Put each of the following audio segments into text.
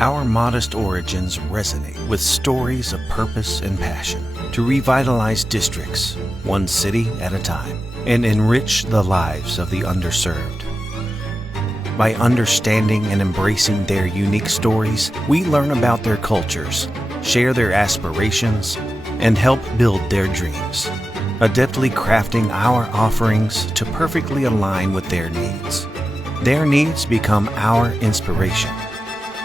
Our modest origins resonate with stories of purpose and passion to revitalize districts, one city at a time, and enrich the lives of the underserved. By understanding and embracing their unique stories, we learn about their cultures, share their aspirations, and help build their dreams, adeptly crafting our offerings to perfectly align with their needs. Their needs become our inspiration,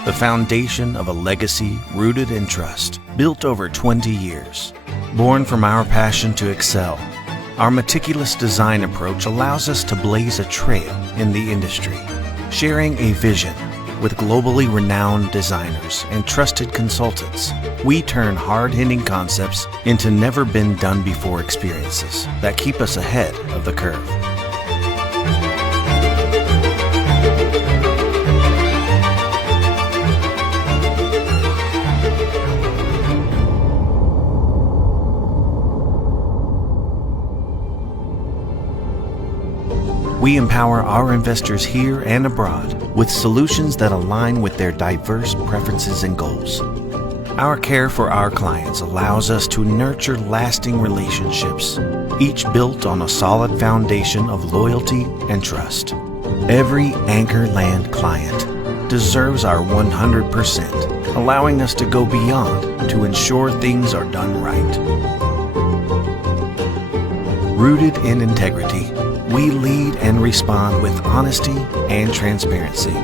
the foundation of a legacy rooted in trust, built over 20 years. Born from our passion to excel, our meticulous design approach allows us to blaze a trail in the industry, sharing a vision with globally renowned designers and trusted consultants. We turn hard-hitting concepts into never-been-done-before experiences that keep us ahead of the curve. We empower our investors here and abroad with solutions that align with their diverse preferences and goals. Our care for our clients allows us to nurture lasting relationships, each built on a solid foundation of loyalty and trust. Every Anchorland client deserves our 100%, allowing us to go beyond to ensure things are done right. Rooted in integrity, we lead and respond with honesty and transparency,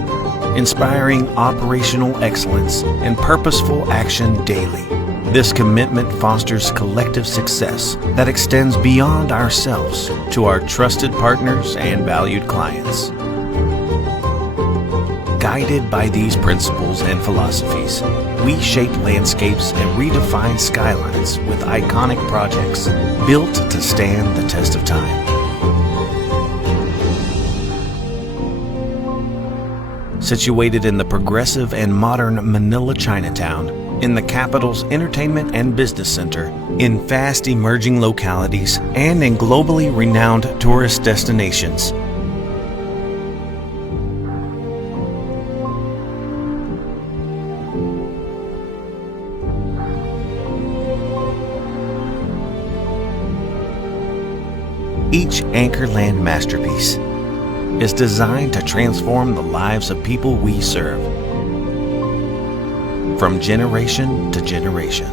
inspiring operational excellence and purposeful action daily. This commitment fosters collective success that extends beyond ourselves to our trusted partners and valued clients. Guided by these principles and philosophies, we shape landscapes and redefine skylines with iconic projects built to stand the test of time. Situated in the progressive and modern Manila Chinatown, in the capital's entertainment and business center, in fast emerging localities, and in globally renowned tourist destinations. Each Anchorland masterpiece is designed to transform the lives of people we serve, from generation to generation.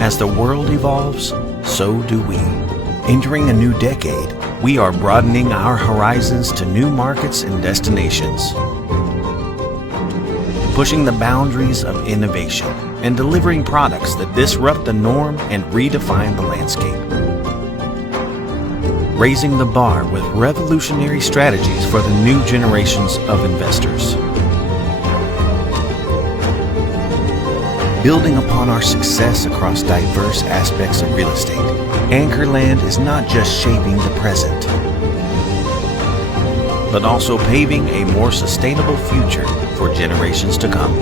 As the world evolves, so do we. Entering a new decade, we are broadening our horizons to new markets and destinations, pushing the boundaries of innovation and delivering products that disrupt the norm and redefine the landscape. Raising the bar with revolutionary strategies for the new generations of investors. Building upon our success across diverse aspects of real estate, Anchorland is not just shaping the present, but also paving a more sustainable future for generations to come.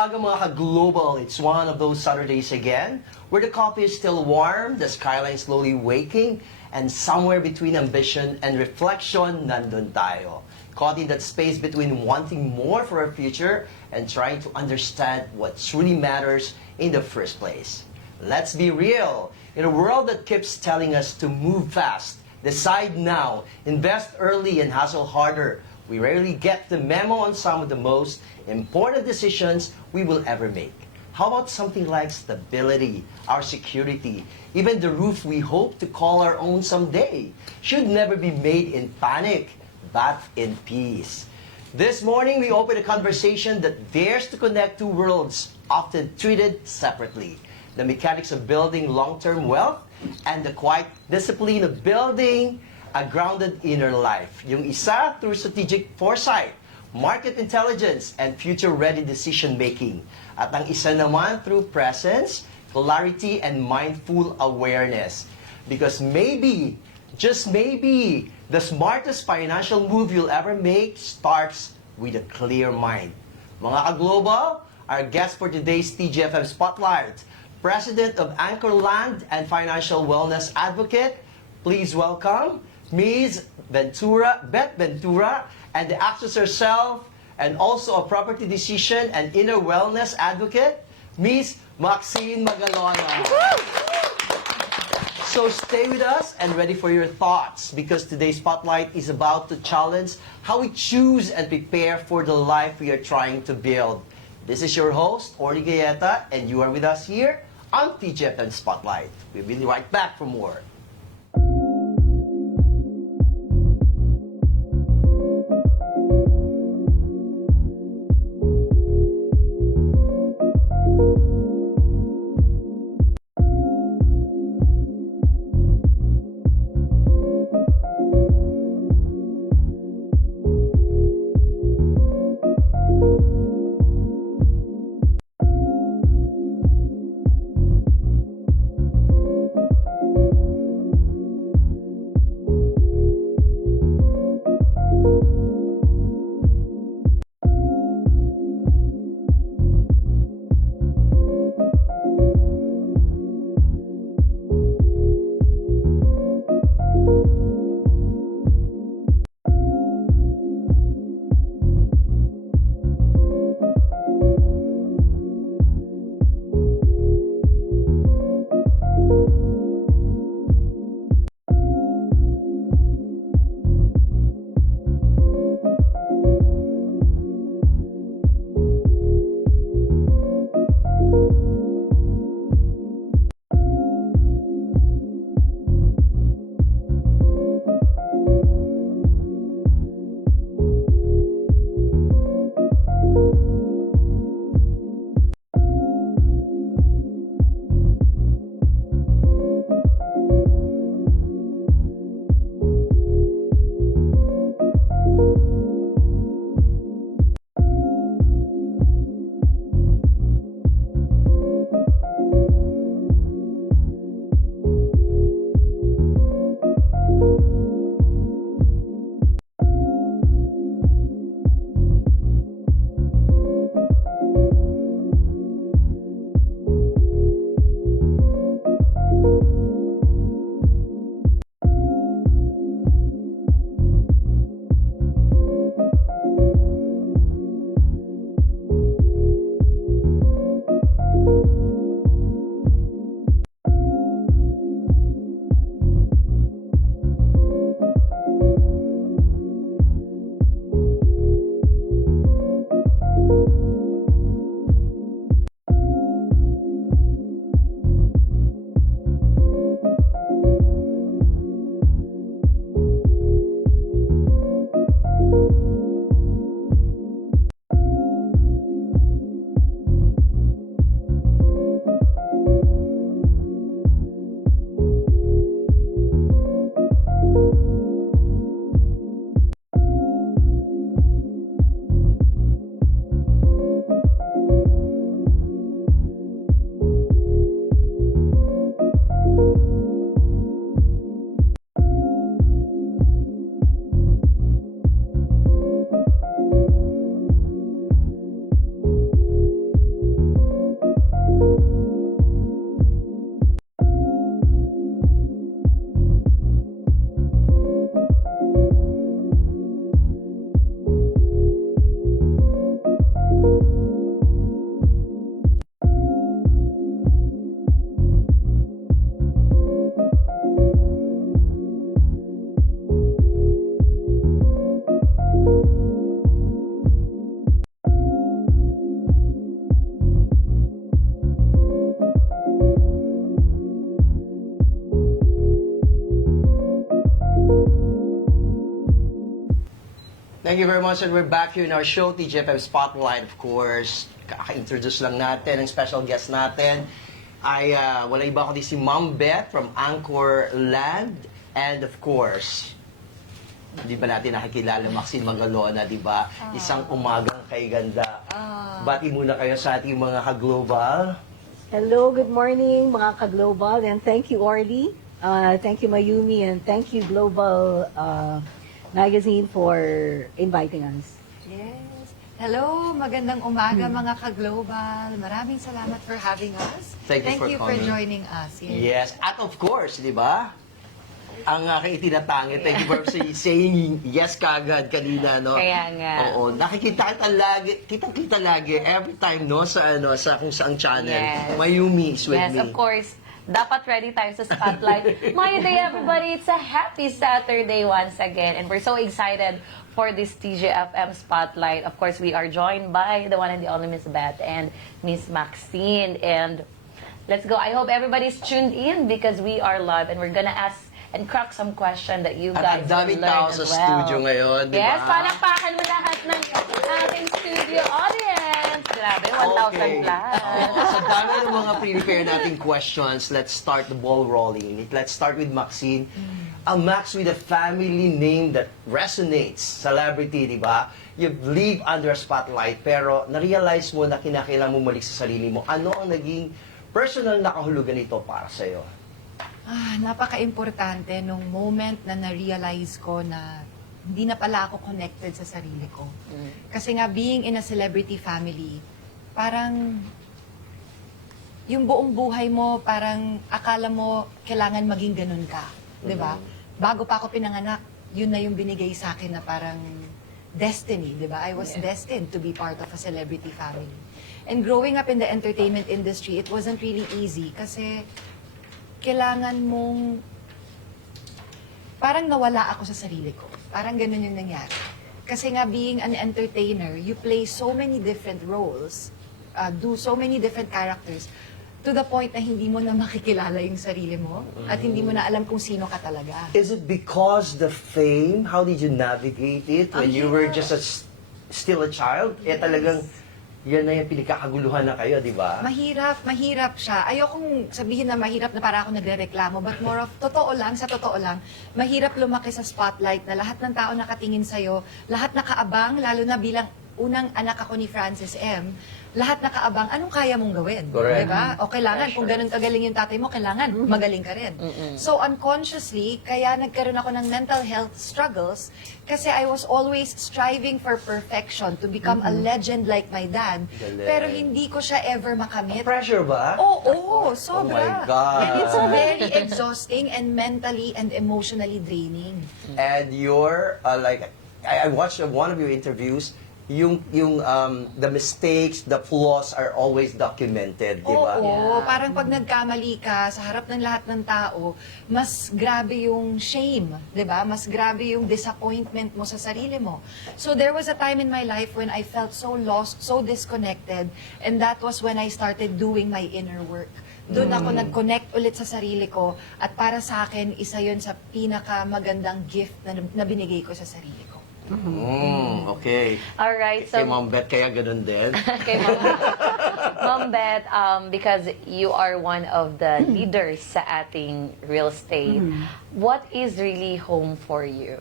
umaga mga ka-global. It's one of those Saturdays again where the coffee is still warm, the skyline slowly waking, and somewhere between ambition and reflection, nandun tayo. Caught in that space between wanting more for our future and trying to understand what truly matters in the first place. Let's be real. In a world that keeps telling us to move fast, decide now, invest early, and hustle harder, we rarely get the memo on some of the most important decisions we will ever make. How about something like stability, our security, even the roof we hope to call our own someday? Should never be made in panic, but in peace. This morning, we open a conversation that dares to connect two worlds often treated separately. The mechanics of building long-term wealth and the quiet discipline of building a grounded inner life. Yung isa through strategic foresight, market intelligence, and future-ready decision-making. At ang isa naman through presence, clarity, and mindful awareness. Because maybe, just maybe, the smartest financial move you'll ever make starts with a clear mind. Mga ka-global, our guest for today's TGFM Spotlight, President of Anchorland and Financial Wellness Advocate, please welcome Ms. Beth Ventura, and the actress herself, and also a property decision and inner wellness advocate, Ms. Maxine Magalona. So stay with us and ready for your thoughts, because today's Spotlight is about to challenge how we choose and prepare for the life we are trying to build. This is your host, Orly Gayeta, and you are with us here on TGFM Spotlight. We'll be right back for more. Thank you very much, and we're back here in our show, TGFM Spotlight, of course. Kaka-introduce lang natin, ang special guest natin ay wala iba kundi si Ma'am Beth from Anchor Land. And of course, hindi ba natin nakikilala Maxine Magalona, di ba? Isang umagang kay ganda. Bati muna kayo sa ating mga ka-global. Hello, good morning mga ka-global, and thank you Orly, thank you Mayumi, and thank you Global Magazine for inviting us. Yes. Hello, magandang umaga mga ka-global. Maraming salamat for having us. Thank you for for coming. joining us. Yes, at of course, di ba? Ang aking itinatangit. Thank you for saying yes kagad kanina, no? Kaya nga. Oo, nakikita kita lagi, kitang-kita lagi every time, no, sa kung saang channel. Yes. Mayumi is with Yes, me. of course. Dapat ready tayo sa spotlight. My day, everybody. It's a happy Saturday once again. And we're so excited for this TGFM Spotlight. Of course, we are joined by the one and the only Miss Beth and Miss Maxine. And let's go. I hope everybody's tuned in because we are live and we're gonna ask and crack some question that you At guys ang daming will learn tao as sa well. studio ngayon, di ba? Yes, palakpakan mo lahat ng ating studio audience. Grabe, 1,000 plus. Sa dami ng mga prepare nating questions, let's start the ball rolling. Let's start with Maxine. A Max with a family name that resonates. Celebrity, di ba? You live under a spotlight, pero na-realize mo na kinakailangan mo malik sa sarili mo. Ano ang naging personal na kahulugan nito para sa'yo? Napaka-importante nung moment na na-realize ko na hindi na pala ako connected sa sarili ko. Kasi nga, being in a celebrity family, parang yung buong buhay mo, parang akala mo kailangan maging ganun ka. Di ba? Bago pa ako pinanganak, yun na yung binigay sa akin na parang destiny, di ba? I was destined to be part of a celebrity family. And growing up in the entertainment industry, it wasn't really easy kasi kailangan mong parang nawala ako sa sarili ko. Parang ganun yung nangyari. Kasi nga, being an entertainer, you play so many different roles, do so many different characters, to the point na hindi mo na makikilala yung sarili mo at hindi mo na alam kung sino ka talaga. Is it because the fame? How did you navigate it when you were just still a child? Eh talagang, yan na yung pinagkakaguluhan na kayo, di ba? Mahirap siya. Ayokong sabihin na mahirap na para ako nagrereklamo, but more of, sa totoo lang, mahirap lumaki sa spotlight na lahat ng tao nakatingin sa'yo, lahat nakaabang, lalo na bilang unang anak ako ni Francis M., lahat nakaabang, anong kaya mong gawin? Correct. Diba? O kailangan, kung ganun kagaling yung tatay mo, kailangan magaling ka rin. So unconsciously, kaya nagkaroon ako ng mental health struggles kasi I was always striving for perfection to become a legend like my dad. Galing. Pero hindi ko siya ever makamit. Pressure ba? Oo, sobra. Oh my God. And it's very exhausting and mentally and emotionally draining. And you're, like, I watched one of your interviews, yung the mistakes, the flaws are always documented, di ba? Oo, parang pag nagkamali ka sa harap ng lahat ng tao, mas grabe yung shame, di ba? Mas grabe yung disappointment mo sa sarili mo. So there was a time in my life when I felt so lost, so disconnected, and that was when I started doing my inner work. Doon ako nag-connect ulit sa sarili ko, at para sa akin, isa yun sa pinakamagandang gift na binigay ko sa sarili ko. Okay. All right, Kay so Ma'am Beth, kaya ganun din. kay Ma'am Beth, because you are one of the leaders sa ating real estate, what is really home for you?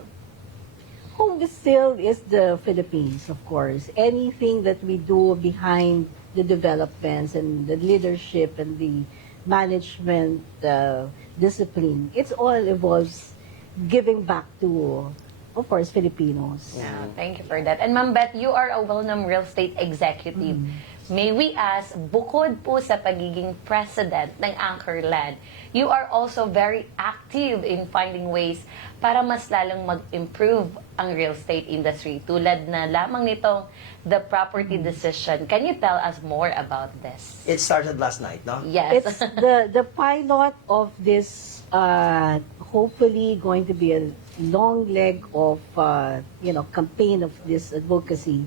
Home still is the Philippines, of course. Anything that we do behind the developments and the leadership and the management discipline, it's all involves giving back to, of course, Filipinos. Yeah, thank you for that. And Ma'am Beth, you are a well-known real estate executive. May we ask, bukod po sa pagiging president ng Anchor Land, you are also very active in finding ways para mas lalong mag-improve ang real estate industry. Tulad na lamang nitong the property decision. Can you tell us more about this? It started last night, no? Yes. It's the pilot of this hopefully going to be a long leg of campaign of this advocacy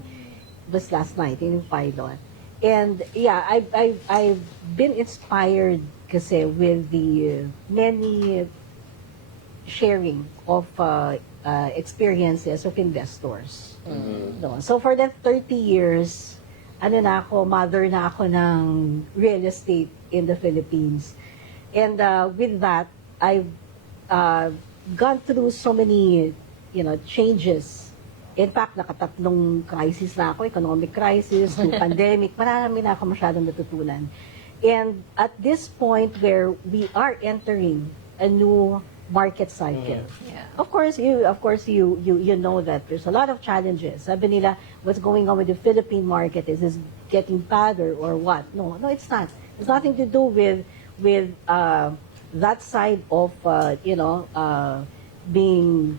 was last night in pilot. And yeah, I've been inspired kasi with the many sharing of experiences of investors. No. So for that 30 years, mother na ako ng real estate in the Philippines. And with that, I've gone through so many, changes. In fact, nakatatlong crisis na ako, economic crisis, yung pandemic, marami na ako masyadong natutunan. And at this point where we are entering a new market cycle. Yeah. Of course, you know that there's a lot of challenges. Sabi nila, what's going on with the Philippine market is getting badder or what? No, it's not. It's nothing to do with that side of being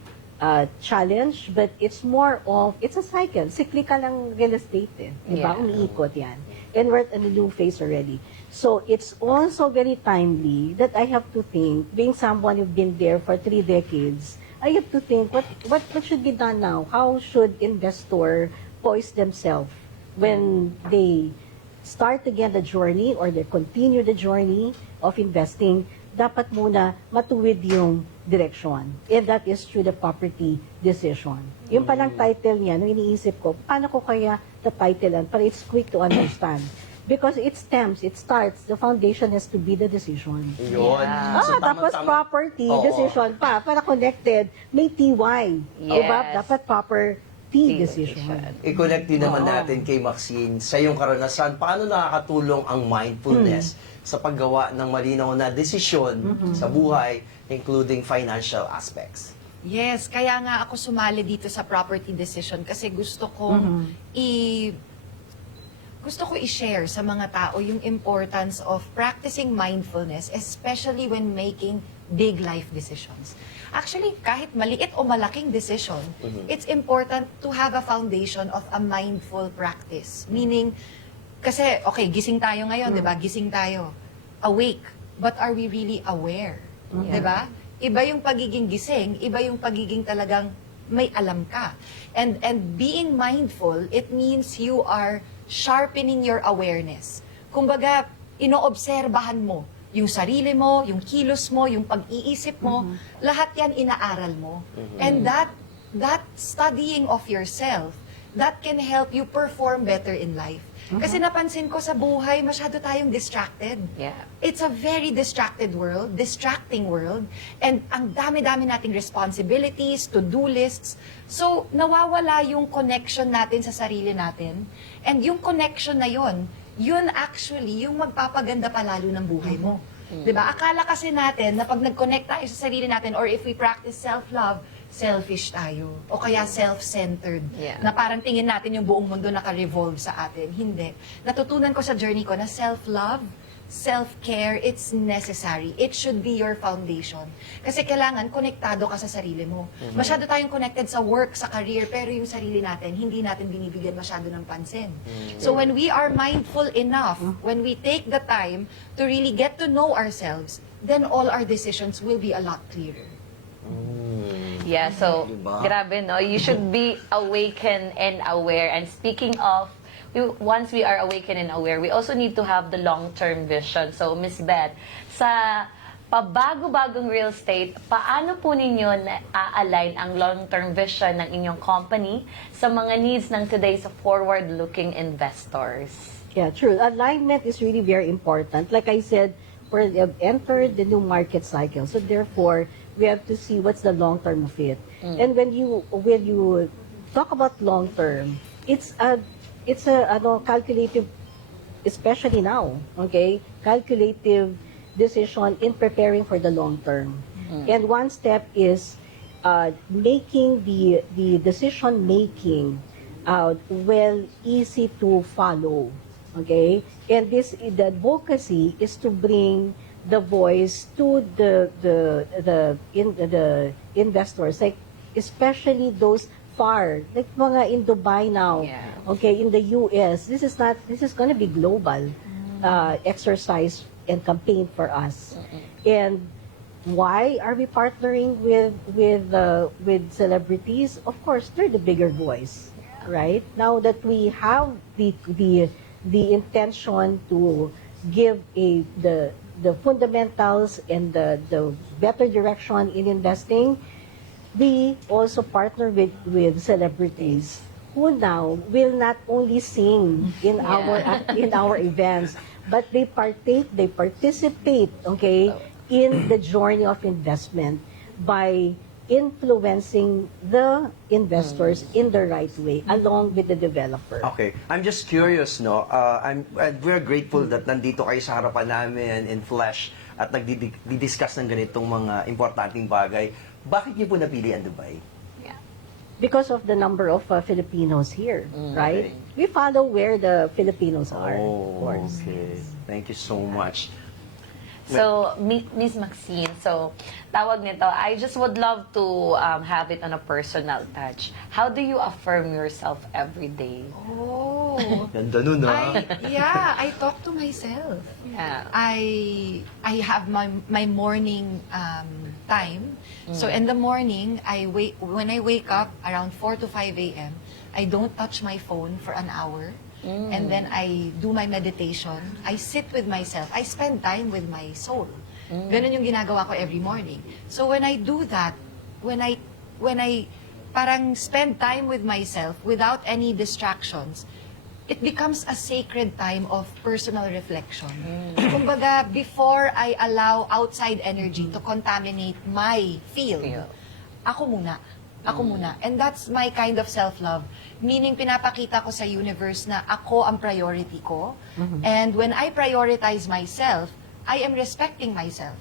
challenged, but it's more of it's a cycle. Cyclical ang real estate, diba? Yeah. Umiikot yan. And we're in a new phase already. So it's also very timely that I have to think, being someone who's been there for 3 decades, I have to think what should be done now? How should investor poise themselves when they start again the journey or they continue the journey of investing? Dapat muna matuwid yung direction. And that is through the property decision. Yung palang title niya, nung iniisip ko, paano ko kaya the title para it's quick to understand. Because it starts, the foundation has to be the decision. Yun. Yeah. So, Tapos tama-tama. property, Oo. decision pa, para connected, may TY. Yes. Diba? Dapat proper T T decision. decision. I-connect din naman Oo. natin kay Maxine sa iyong karanasan. Paano nakakatulong ang mindfulness sa paggawa ng malinaw na desisyon sa buhay, including financial aspects? Yes, kaya nga ako sumali dito sa property decision kasi gusto kong i-share sa mga tao yung importance of practicing mindfulness, especially when making big life decisions. Actually, kahit maliit o malaking decision, it's important to have a foundation of a mindful practice. Meaning, kasi, okay, gising tayo ngayon, di ba? Gising tayo. Awake. But are we really aware? Di ba? Iba yung pagiging gising, iba yung pagiging talagang may alam ka. And being mindful, it means you are sharpening your awareness. Kumbaga, inoobserbahan mo yung sarili mo, yung kilos mo, yung pag-iisip mo, lahat yan inaaral mo. And that studying of yourself, that can help you perform better in life. Kasi napansin ko sa buhay, masyado tayong distracted. Yeah. It's a very distracted world, distracting world, and ang dami-dami nating responsibilities, to-do lists. So, nawawala yung connection natin sa sarili natin. And yung connection na yun actually yung magpapaganda palalo ng buhay mo. 'Di ba? Akala kasi natin na pag nag-connect tayo sa sarili natin or if we practice self-love, selfish tayo. O kaya self-centered. Yeah. Na parang tingin natin yung buong mundo naka-revolve sa atin. Hindi. Natutunan ko sa journey ko na self-love, self-care, it's necessary. It should be your foundation. Kasi kailangan konektado ka sa sarili mo. Masyado tayong connected sa work, sa career, pero yung sarili natin, hindi natin binibigyan masyado ng pansin. So when we are mindful enough, when we take the time to really get to know ourselves, then all our decisions will be a lot clearer. Yeah, so, Diba? grabe, no? You should be awakened and aware. And speaking of, once we are awakened and aware, we also need to have the long-term vision. So, Miss Beth, sa pabago-bagong real estate, paano po ninyo na-align ang long-term vision ng inyong company sa mga needs ng today's forward-looking investors? Yeah, true. Alignment is really very important. Like I said, we have entered the new market cycle. So therefore, we have to see what's the long term of it. And when you talk about long term, it's a calculative, especially now, okay? Calculative decision in preparing for the long term. And one step is making the decision making well easy to follow. Okay? And the advocacy is to bring the voice to the investors, like especially those far, like mga in Dubai now, Yeah. okay, in the US. This is going to be global exercise and campaign for us. And why are we partnering with celebrities? Of course, they're the bigger voice, right? Now that we have the intention to give the fundamentals and the better direction in investing, we also partner with celebrities who now will not only sing in our events, but they participate, okay, in the journey of investment by influencing the investors in the right way along with the developer. Okay. I'm just curious, no? We're grateful that nandito kayo sa harapan namin in flesh at nagdi-discuss ng ganitong mga importanteng bagay. Bakit niyo po napili ang Dubai? Because of the number of Filipinos here, right? We follow where the Filipinos are, of course. Okay. Thank you so much. So, Miss Maxine, so tawag nito, I just would love to have it on a personal touch. How do you affirm yourself every day? Oh. Ganda nun, ha? I talk to myself. Yeah. I have my morning time. So in the morning, when I wake up around 4 to 5 a.m., I don't touch my phone for an hour. And then I do my meditation. I sit with myself. I spend time with my soul. Ganun yung ginagawa ko every morning. So when I do that, when I parang spend time with myself without any distractions, it becomes a sacred time of personal reflection. Kumbaga, before I allow outside energy to contaminate my field, ako muna. And that's my kind of self-love. Meaning, pinapakita ko sa universe na ako ang priority ko. And when I prioritize myself, I am respecting myself.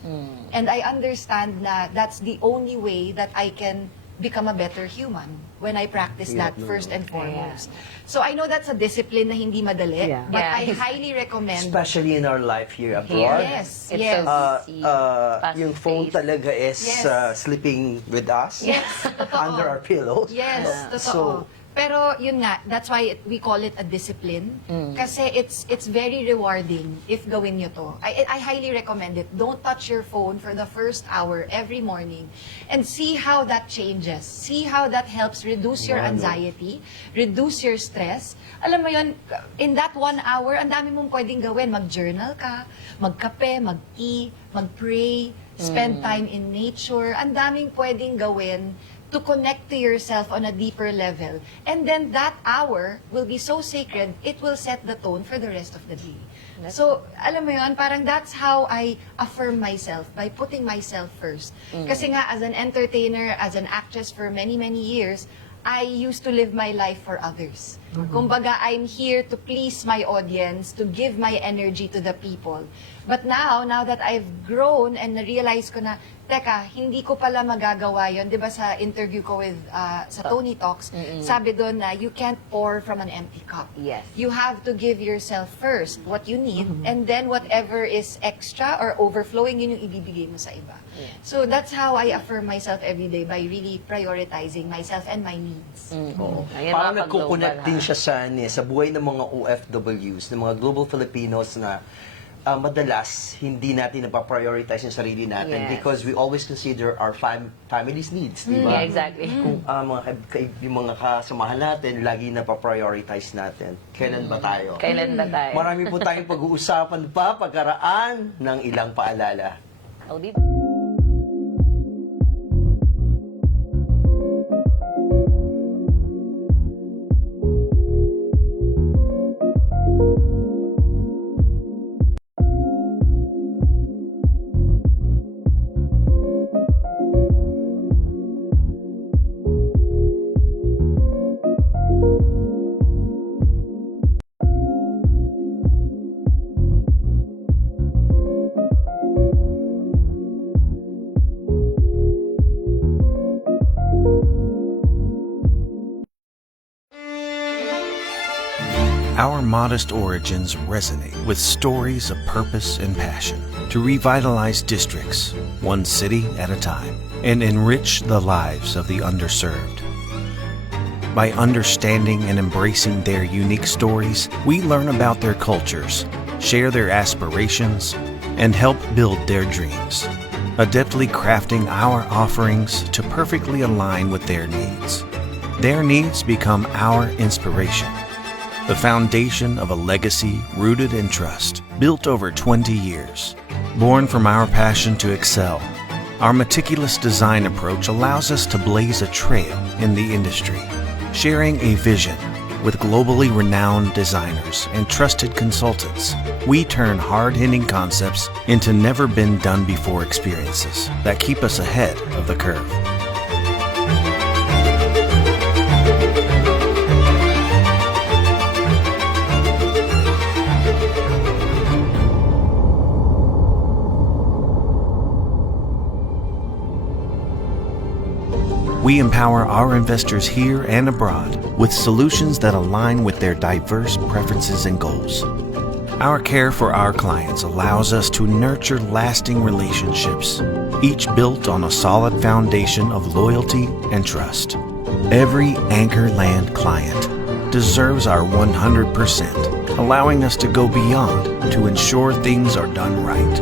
And I understand na that's the only way that I can become a better human when I practice that first and foremost. So I know that's a discipline na hindi madali, but I highly recommend. Especially in our life here abroad. Yes, It's yes. so busy, Yung phone fast-paced. talaga is Yes. Sleeping with us. Yes, totoo. Under our pillows. Yes, totoo. Pero yun nga, that's why we call it a discipline. Kasi it's very rewarding if gawin nyo to. I highly recommend it. Don't touch your phone for the first hour every morning and see how that changes. See how that helps reduce your anxiety, reduce your stress. Alam mo yun, in that 1 hour, ang dami mong pwedeng gawin. Mag-journal ka, magkape, mag-tea, mag-pray, spend time in nature. Ang daming pwedeng gawin to connect to yourself on a deeper level. And then that hour will be so sacred, it will set the tone for the rest of the day. So, alam mo yun, parang that's how I affirm myself, by putting myself first. Kasi nga, as an entertainer, as an actress for many, many years, I used to live my life for others. Kumbaga, I'm here to please my audience, to give my energy to the people. But now that I've grown and na-realize ko na, teka, hindi ko pala magagawa yun. Di ba sa interview ko with sa Tony Talks, sabi doon na you can't pour from an empty cup. Yes. You have to give yourself first what you need, and then whatever is extra or overflowing, yun yung ibibigay mo sa iba. So that's how I affirm myself every day, by really prioritizing myself and my needs. Ayan, Parang mga nagkukunet pag-global, din ha? siya sa buhay ng mga OFWs, ng mga global Filipinos na madalas hindi natin napaprioritize yung sarili natin Yes. because we always consider our family's needs, di ba? Yeah, exactly. Kung yung mga kasamahan natin, lagi napaprioritize natin. Kailan ba tayo? Kailan ba tayo? Marami po tayong pag-uusapan pa pagkaraan ng ilang paalala. Oh, di Our modest origins resonate with stories of purpose and passion to revitalize districts, one city at a time, and enrich the lives of the underserved. By understanding and embracing their unique stories, we learn about their cultures, share their aspirations, and help build their dreams, adeptly crafting our offerings to perfectly align with their needs. Their needs become our inspiration, the foundation of a legacy rooted in trust, built over 20 years. Born from our passion to excel, our meticulous design approach allows us to blaze a trail in the industry, sharing a vision with globally renowned designers and trusted consultants. We turn hard-hitting concepts into never-been-done-before experiences that keep us ahead of the curve. We empower our investors here and abroad with solutions that align with their diverse preferences and goals. Our care for our clients allows us to nurture lasting relationships, each built on a solid foundation of loyalty and trust. Every Anchorland client deserves our 100%, allowing us to go beyond to ensure things are done right.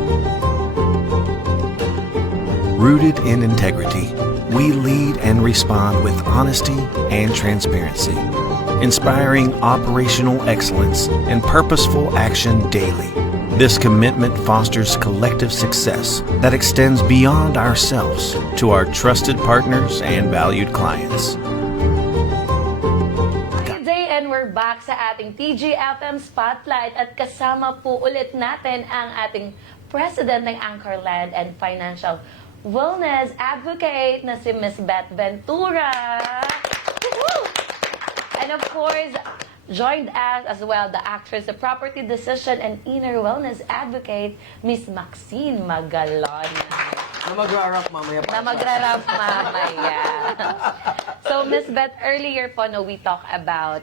Rooted in integrity, we lead and respond with honesty and transparency, inspiring operational excellence and purposeful action daily. This commitment fosters collective success that extends beyond ourselves to our trusted partners and valued clients. Good day, and we're back sa ating TGFM Spotlight at kasama po ulit natin ang ating President ng Anchorland and Financial Wellness Advocate na si Miss Beth Ventura. Woo! And of course, joined us as well the actress, the property decision and inner wellness advocate, Miss Maxine Magalon. Na magra-rock mamaya pa. Na magra-rap mamaya. So, Miss Beth, earlier po, no, we talk about,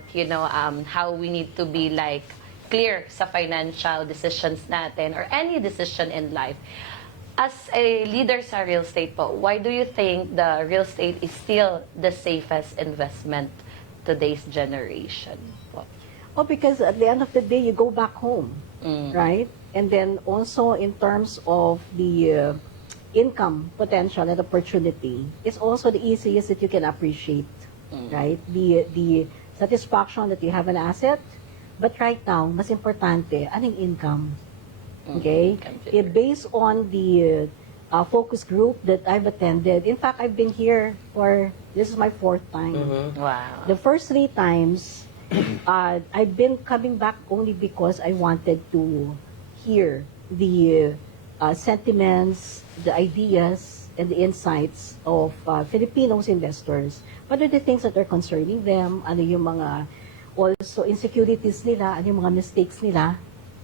how we need to be like clear sa financial decisions natin or any decision in life. As a leader sa real estate po, why do you think the real estate is still the safest investment today's generation po? Oh, because at the end of the day, you go back home, right? And then also in terms of the income potential and opportunity, it's also the easiest that you can appreciate, right? The satisfaction that you have an asset, but right now, mas importante, anong income? Okay? Based on the focus group that I've attended, in fact, I've been here this is my 4th time. Wow. The first 3 times, I've been coming back only because I wanted to hear the sentiments, the ideas, and the insights of Filipinos investors. What are the things that are concerning them? Ano yung mga also insecurities nila? Ano yung mga mistakes nila?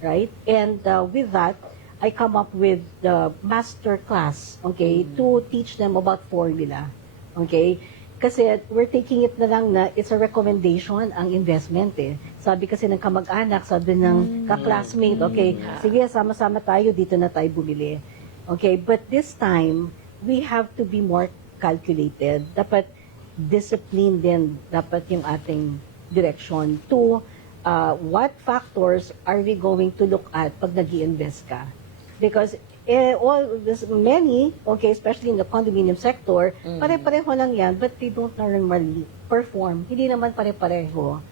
Right? And with that, I come up with the master class, okay, to teach them about formula. Okay? Kasi we're taking it na lang na it's a recommendation ang investment eh. Sabi kasi ng kamag-anak, sabi ng ka-classmate, okay, sige, sama-sama tayo, dito na tayo bumili. Okay, but this time, we have to be more calculated. Dapat discipline din, dapat yung ating direction to what factors are we going to look at pag nag-i-invest ka? Because many, okay, especially in the condominium sector, pare-pareho lang yan, but they don't normally perform. Hindi naman pare-pareho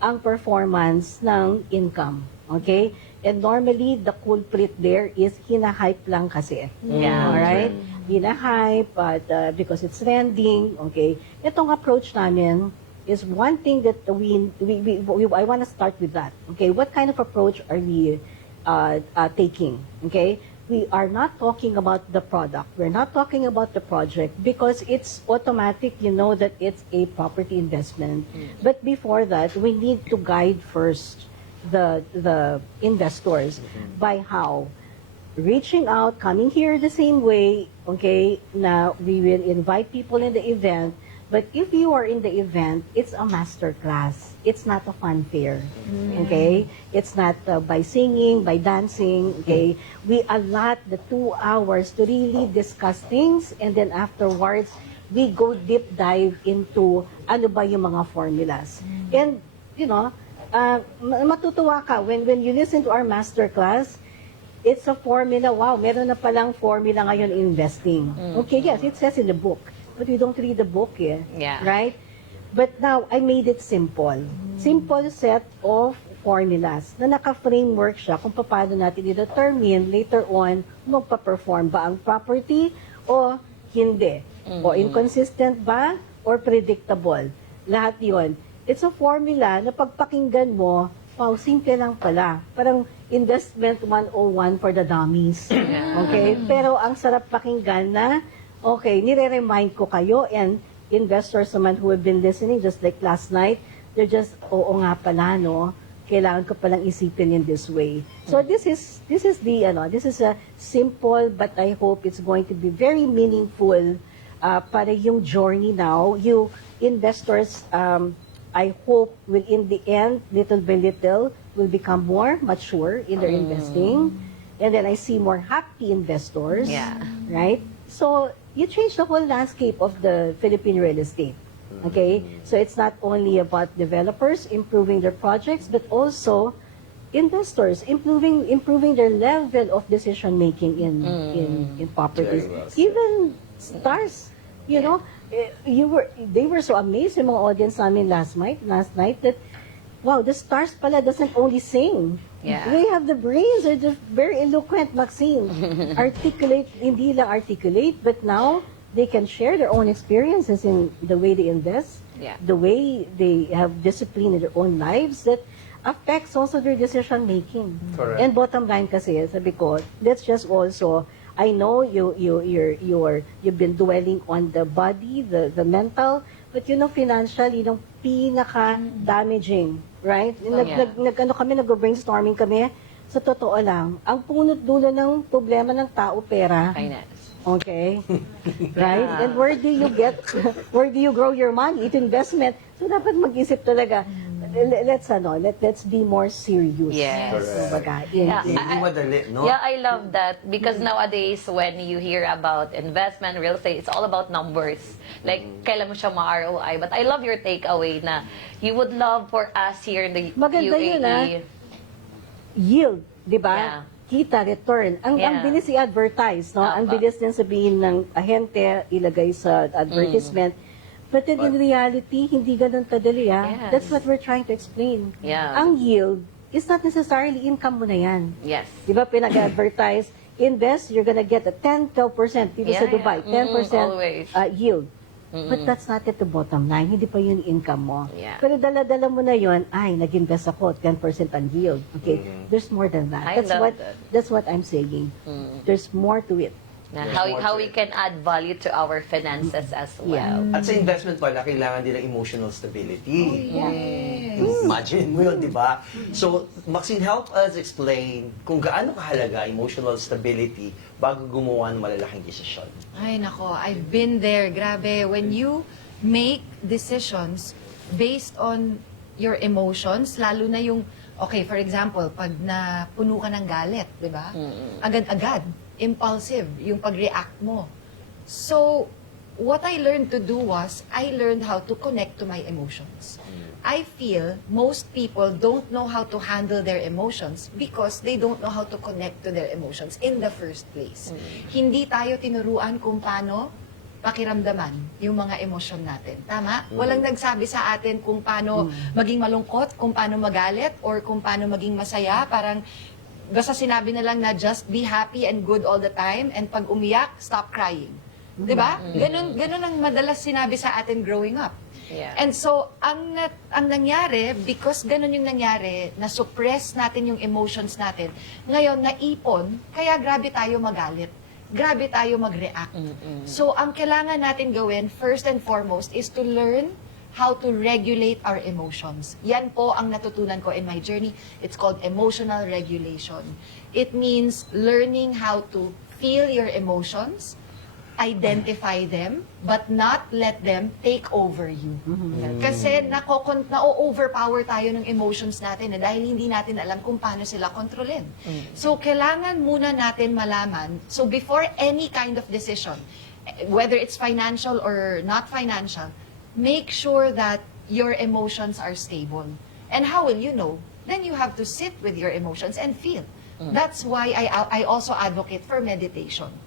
ang performance ng income. Okay? And normally, the culprit there is hina-hype lang kasi. Yeah. Alright? Hina-hype, but because it's trending, okay? Itong approach namin is one thing that I want to start with that. Okay, what kind of approach are we taking? Okay, we are not talking about the product. We're not talking about the project because it's automatic. You know that it's a property investment. But before that, we need to guide first the investors by how reaching out, coming here the same way. Okay, now we will invite people in the event. But if you are in the event, it's a master class. It's not a fun fair. Okay? It's not by singing, by dancing. Okay? We allot the 2 hours to really discuss things, and then afterwards, we go deep dive into ano ba yung mga formulas. And, matutuwa ka when you listen to our master class. It's a formula. Wow, meron na palang formula ngayon in investing. Okay, yes, it says in the book. But we don't read the book, Yeah. right? But now, I made it simple. Simple set of formulas na naka-framework siya kung paano natin i-determine later on magpa-perform ba ang property o hindi. O inconsistent ba or predictable. Lahat yon. It's a formula na pagpakinggan mo, wow, simple lang pala. Parang investment 101 for the dummies. Okay? Pero ang sarap pakinggan na, okay, nire-remind ko kayo and investors naman who have been listening just like last night, they're just, oo nga pala, no? Kailangan ko palang isipin in this way. So this is a simple but I hope it's going to be very meaningful para yung journey now. You investors, I hope will in the end, little by little, will become more mature in their investing. And then I see more happy investors, Yeah. right? So you change the whole landscape of the Philippine real estate. Okay? So it's not only about developers improving their projects, but also investors improving their level of decision making in properties. Very well said. Even stars, you know, they were so amazed yung mga audience namin last night that wow, the stars pala doesn't only sing. Yeah. They have the brains, they're just very eloquent, Maxine. Articulate, hindi lang articulate, but now they can share their own experiences in the way they invest, Yeah. the way they have discipline in their own lives that affects also their decision making. Correct. And bottom line kasi, sabi ko, let's just also, I know you've been dwelling on the body, the mental, but financial, yun ang pinaka-damaging, right? Nag-brainstorming kami, sa totoo lang, ang punot dulo ng problema ng tao, pera. Finance. Okay? Right? And where do you grow your money? It's investment. So, dapat mag-isip talaga. Let's be more serious. Yes. Kumbaga, Yeah. Hindi madali, no? Yeah, I love that because nowadays when you hear about investment, real estate, it's all about numbers. Like, kailan mo siya ma-ROI. But I love your takeaway na you would love for us here in the Maganda UAE. yun, yield, di ba? Yeah. Kita, return. Ang Yeah. bilis i-advertise, no? Ang Tama. bilis din sabihin ng ahente, ilagay sa advertisement. But then in reality, hindi ganun kadali, Yes. That's what we're trying to explain. Yeah. Ang yield is not necessarily income mo na yan. Yes. Di ba, pinag-advertise, invest, you're gonna get a 10-12% dito sa Yeah, Dubai, yeah. 10% Always. yield. But that's not at the bottom line. Hindi pa yun income mo. Yeah. Pero dala-dala mo na yun, ay, nag-invest ako, 10% ang yield. Okay? There's more than that. I love that. That's what I'm saying. There's more to it. Na There's more how to we it. can add value to our finances as well. Yeah. At sa investment pala, kailangan din ng emotional stability. Yeah. Imagine mo yun, di ba? So, Maxine, help us explain kung gaano kahalaga emotional stability bago gumawa ng malalaking desisyon. Ay, nako, I've been there. Grabe. When you make decisions based on your emotions, lalo na yung, okay, for example, pag napuno ka ng galit, di ba? Agad-agad, impulsive, yung pag-react mo. So, what I learned to do was, I learned how to connect to my emotions. I feel most people don't know how to handle their emotions because they don't know how to connect to their emotions in the first place. Hindi tayo tinuruan kung paano pakiramdaman yung mga emosyon natin. Tama? Walang nagsabi sa atin kung paano maging malungkot, kung paano magalit, or kung paano maging masaya. Parang basta sinabi na lang na just be happy and good all the time, and pag umiyak, stop crying. Diba? Ganun ang madalas sinabi sa atin growing up. Yeah. And so, ang nangyari, because ganun yung nangyari, na-suppress natin yung emotions natin, ngayon, naipon, kaya grabe tayo magalit. Grabe tayo mag-react. So, ang kailangan natin gawin, first and foremost, is to learn how to regulate our emotions. Yan po ang natutunan ko in my journey. It's called emotional regulation. It means learning how to feel your emotions, identify them, but not let them take over you. Kasi na-overpower tayo ng emotions natin dahil hindi natin alam kung paano sila kontrolin. So, kailangan muna natin malaman, so before any kind of decision, whether it's financial or not financial, make sure that your emotions are stable. And how will you know? Then you have to sit with your emotions and feel. That's why I also advocate for meditation.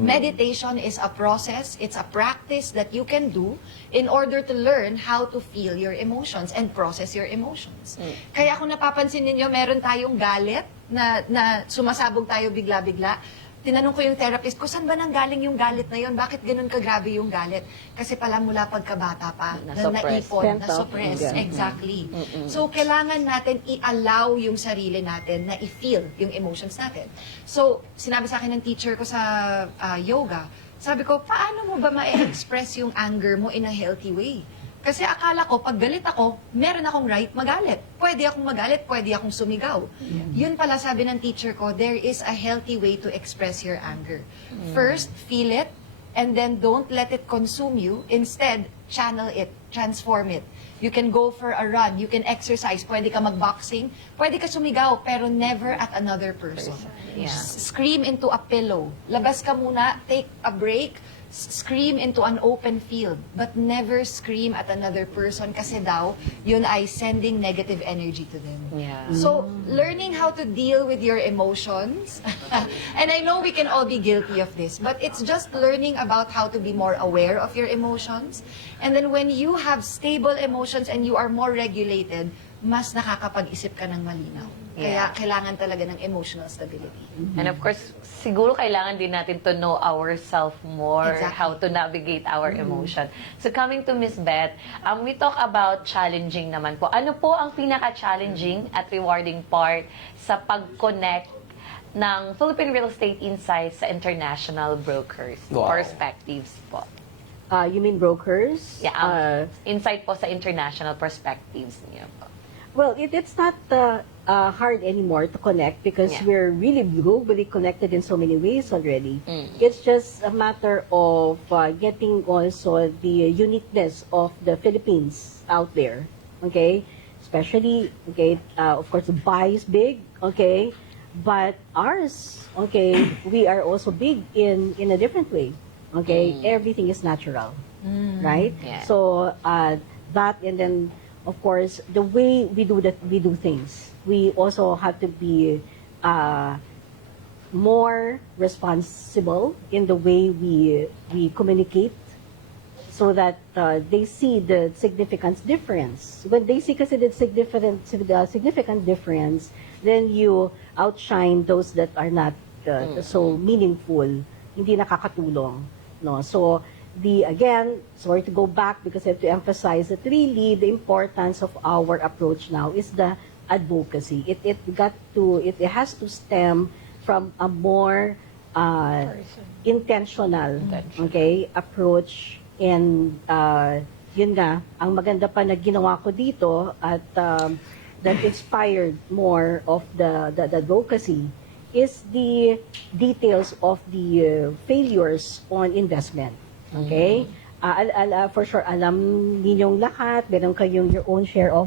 Meditation is a process, it's a practice that you can do in order to learn how to feel your emotions and process your emotions. Kaya kung napapansin ninyo, meron tayong galit na sumasabog tayo bigla-bigla. Tinanong ko yung therapist ko, saan ba nanggaling yung galit na yun? Bakit ganun kagrabe yung galit? Kasi pala mula pagkabata pa, Na-suppress. naipon, Pent up. na-suppress. Yeah. Exactly. So, kailangan natin i-allow yung sarili natin na i-feel yung emotions natin. So, sinabi sa akin ng teacher ko sa yoga, sabi ko, paano mo ba ma-express yung anger mo in a healthy way? Kasi akala ko, pag galit ako, meron akong right magalit. Pwede akong magalit, pwede akong sumigaw. Yun pala sabi ng teacher ko, there is a healthy way to express your anger. First, feel it, and then don't let it consume you. Instead, channel it, transform it. You can go for a run, you can exercise, pwede ka mag-boxing, pwede ka sumigaw, pero never at another person. Yeah. Scream into a pillow. Labas ka muna, take a break, scream into an open field, but never scream at another person kasi daw, yun ay sending negative energy to them. Yeah. So, learning how to deal with your emotions, and I know we can all be guilty of this, but it's just learning about how to be more aware of your emotions. And then when you have stable emotions and you are more regulated, mas nakakapag-isip ka ng malinaw. Kaya Yeah. kailangan talaga ng emotional stability. And of course, siguro kailangan din natin to know ourselves more, Exactly. how to navigate our emotion. So coming to Miss Beth, we talk about challenging naman po. Ano po ang pinaka-challenging at rewarding part sa pag-connect ng Philippine Real Estate Insights sa international brokers? Wow. Perspectives po. You mean brokers? Yeah, insight po sa international perspectives niyo po. Well, it's not hard anymore to connect because Yeah. we're really globally connected in so many ways already. Mm. It's just a matter of getting also the uniqueness of the Philippines out there, okay? Especially, okay, of course, Dubai is big, okay? But ours, okay, we are also big in a different way, okay? Everything is natural, right? Yeah. So, that and then of course, the way we do things, we also have to be more responsible in the way we communicate, so that they see the significant difference. When they see kasi the significant difference, then you outshine those that are not so meaningful, hindi nakakatulong, no? So again, sorry to go back because I have to emphasize that really the importance of our approach now is the advocacy. It has to stem from a more intentional, okay, approach. And yun nga, ang maganda pa na ginawa ko dito at that inspired more of the advocacy is the details of the failures on investment. Okay? For sure, alam ninyong lahat, meron kayong your own share of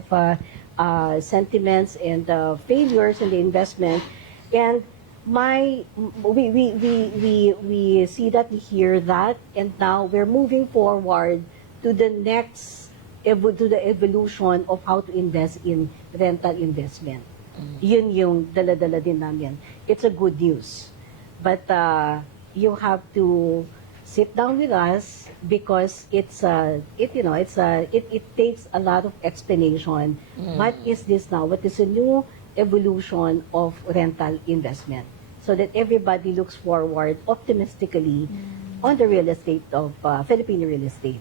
sentiments and failures in the investment. And we see that, we hear that, and now we're moving forward to the next, to the evolution of how to invest in rental investment. Yun yung dala-dala din namin. It's a good news. But you have to sit down with us because it takes a lot of explanation. What is this now? What is a new evolution of rental investment? So that everybody looks forward optimistically on the real estate of Filipino real estate.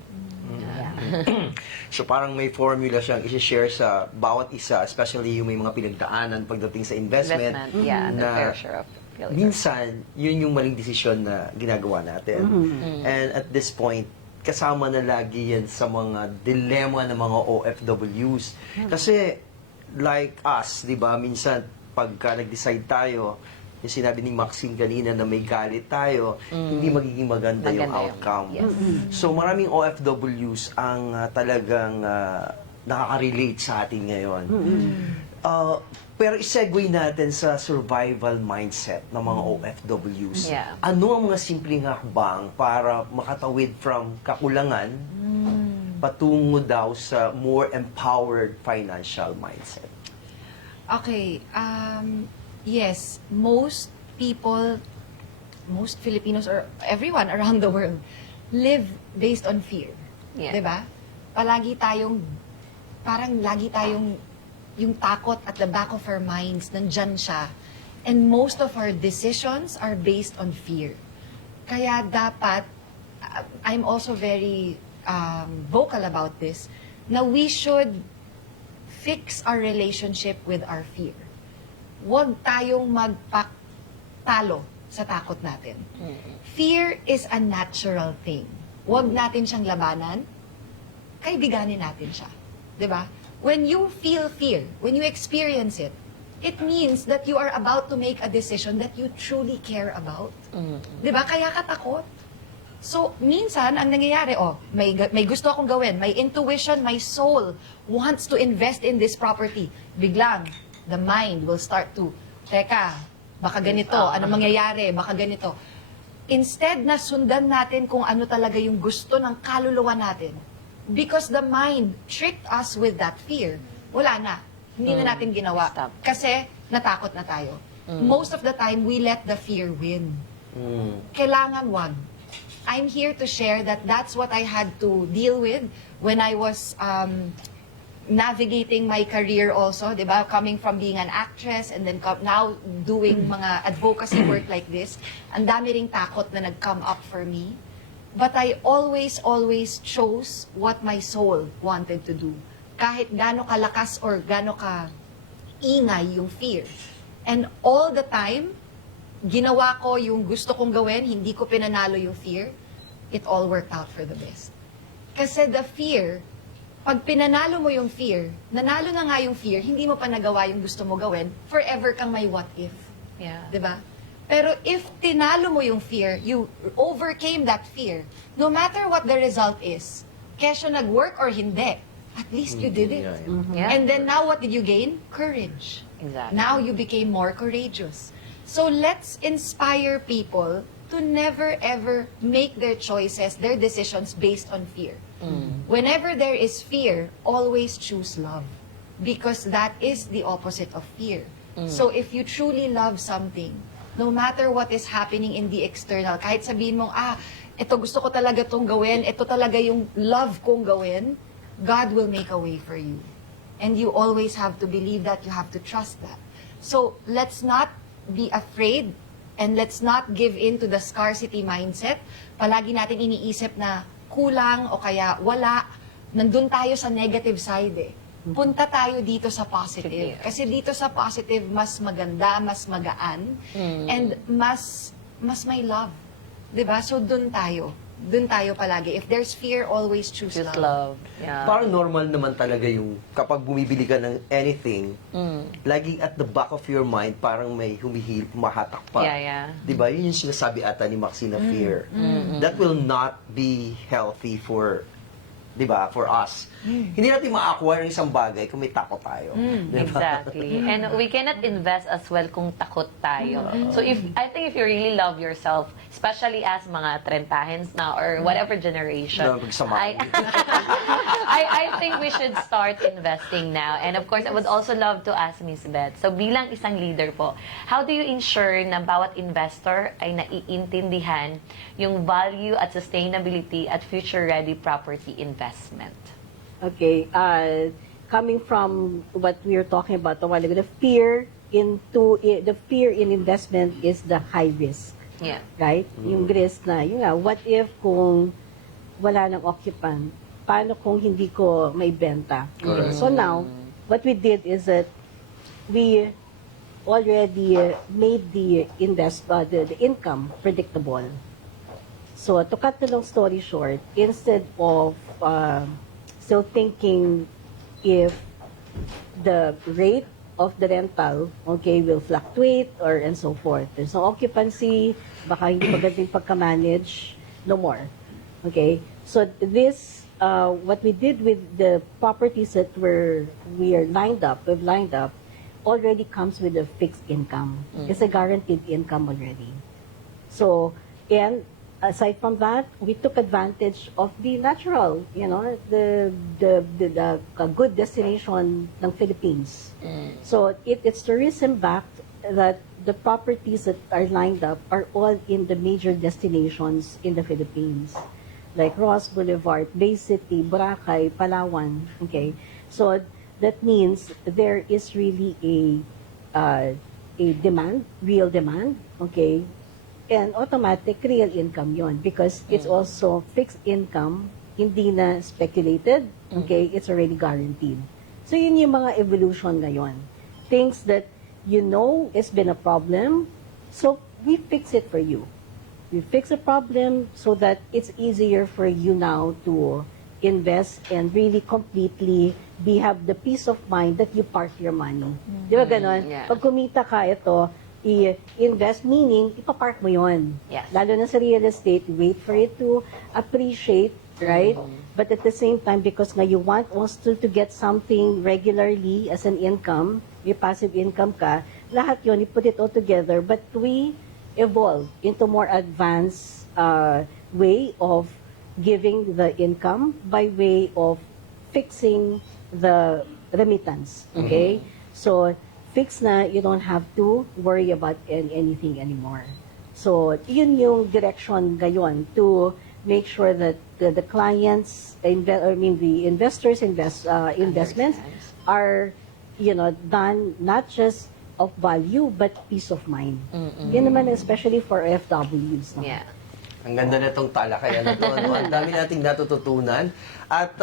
So parang may formula siyang isi-share sa bawat isa, especially yung may mga pinagdaanan pagdating sa investment. Yeah, the na fair share of failure. minsan, yun yung maling desisyon na ginagawa natin. And at this point, kasama na lagi yan sa mga dilemma ng mga OFWs. Kasi, like us, di ba, minsan, pagka nag-decide tayo, yung sinabi ni Maxine kanina na may galit tayo, hindi magiging maganda yung Maganda yun. outcome. Yes. So, maraming OFWs ang talagang nakaka-relate sa atin ngayon. Pero isegue natin sa survival mindset ng mga OFWs. Yeah. Ano ang mga simpleng hakbang para makatawid from kakulangan patungo daw sa more empowered financial mindset? Okay, yes, most people most Filipinos or everyone around the world live based on fear. Yeah. 'Di ba? Parang lagi tayong yung takot at the back of our minds, nandyan siya. And most of our decisions are based on fear. Kaya dapat, I'm also very vocal about this, na we should fix our relationship with our fear. Huwag tayong magpatalo sa takot natin. Fear is a natural thing. Huwag natin siyang labanan, kaibiganin natin siya. 'Di ba? When you feel fear, when you experience it, it means that you are about to make a decision that you truly care about. 'Di ba? Kaya ka takot. So, minsan, ang nangyayari, may gusto akong gawin, may intuition, my soul wants to invest in this property. Biglang, the mind will start to, teka, baka ganito, ano mangyayari, baka ganito. Instead na sundan natin kung ano talaga yung gusto ng kaluluwa natin, because the mind tricked us with that fear, wala na. Hindi na natin ginawa. Stop. Kasi natakot na tayo. Most of the time, we let the fear win. Kailangan wag. I'm here to share that that's what I had to deal with when I was navigating my career also, di ba? Coming from being an actress and then now doing mga advocacy work like this. Ang dami ring takot na nag-come up for me. But I always chose what my soul wanted to do. Kahit gaano kalakas or gaano ka ingay yung fear. And all the time, ginawa ko yung gusto kong gawin, hindi ko pinanalo yung fear, it all worked out for the best. Kasi the fear, pag pinanalo mo yung fear, nanalo na nga yung fear, hindi mo pa nagawa yung gusto mo gawin, forever kang may what if. Yeah. 'Di ba? Pero if tinalo mo yung fear, you overcame that fear, no matter what the result is, kesyo nag-work or hindi, at least you did it. Yeah. And then now what did you gain? Courage. Exactly. Now you became more courageous. So let's inspire people to never ever make their choices, their decisions based on fear. Whenever there is fear, always choose love. Because that is the opposite of fear. So if you truly love something, no matter what is happening in the external, kahit sabihin mong, ito gusto ko talaga tong gawin, ito talaga yung love kong gawin, God will make a way for you. And you always have to believe that, you have to trust that. So let's not be afraid and let's not give in to the scarcity mindset. Palagi natin iniisip na kulang o kaya wala. Nandun tayo sa negative side eh. Punta tayo dito sa positive. Kasi dito sa positive, mas maganda, mas magaan, and mas may love. 'Di ba? So dun tayo. Dun tayo palagi. If there's fear, always choose Just love. love. Yeah. Parang normal naman talaga yung kapag bumibili ka ng anything, laging at the back of your mind, parang may humahatak pa. Yeah. Diba? Yun yung sinasabi ata ni Maxine na fear. That will not be healthy for, diba, for us. Hindi natin ma-acquire yung isang bagay kung may takot tayo. Diba? Exactly. And we cannot invest as well kung takot tayo. So I think if you really love yourself, especially as mga trentahens na or whatever generation, Diba, pagsamahan. I think we should start investing now. And of course, I would also love to ask Miss Beth, so bilang isang leader po, how do you ensure na bawat investor ay naiintindihan yung value at sustainability at future-ready property investment? Okay, coming from what we were talking about a while ago, the fear in investment is the high risk, Yeah. right? Yung risk na, yun nga, what if kung wala ng occupant? Paano kung hindi ko may benta? Okay. So now, what we did is that we already made the income predictable. So to cut the long story short, instead of still thinking if the rate of the rental, okay, will fluctuate or and so forth. There's no occupancy, baka hindi magandang pagka-manage, no more. Okay? So this, what we did with the properties that we've lined up, already comes with a fixed income. It's a guaranteed income already. So, and aside from that, we took advantage of the natural, the good destination ng Philippines. So it's tourism backed that the properties that are lined up are all in the major destinations in the Philippines, like Ross Boulevard, Bay City, Boracay, Palawan. Okay, so that means there is really a demand, real demand. Okay, and automatic real income yon because it's also fixed income, hindi na speculated. Okay, it's already guaranteed. So yun yung mga evolution ngayon. Things that you know it's been a problem, so we fix it for you. We fix a problem so that it's easier for you now to invest and really completely have the peace of mind that you park your money. Di ba ganon? Yeah. Pag kumita ka, ito, i-invest, meaning, ipapark mo yon. Yes. Lalo na sa real estate, wait for it to appreciate, right? But at the same time, because nga you want also to get something regularly as an income, may passive income ka, lahat yon, you put it all together, but we evolve into more advanced way of giving the income by way of fixing the remittance, okay? So, fix na, you don't have to worry about anything anymore. So, yun yung direction ngayon to make sure that the clients, the investors' investments are, done not just of value, but peace of mind. Yan naman, especially for FWs. No? Yeah. Ang ganda na itong talakayan na ito. Ang dami nating natututunan. At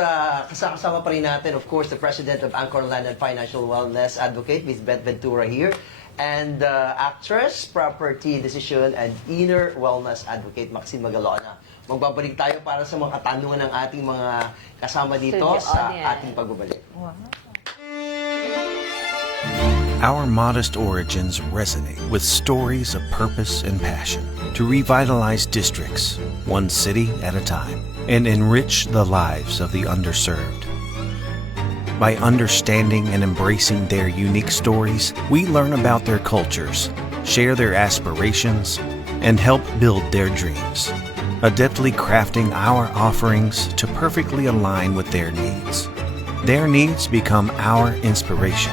kasama pa rin natin, of course, the President of Anchor Land and Financial Wellness Advocate, Ms. Beth Ventura here, and actress, property decision, and inner wellness advocate, Maxine Magalona. Magbabalik tayo para sa mga katanungan ng ating mga kasama dito Studio sa audience. ating pagbabalik. Our modest origins resonate with stories of purpose and passion to revitalize districts, one city at a time, and enrich the lives of the underserved. By understanding and embracing their unique stories, we learn about their cultures, share their aspirations, and help build their dreams, adeptly crafting our offerings to perfectly align with their needs. Their needs become our inspiration,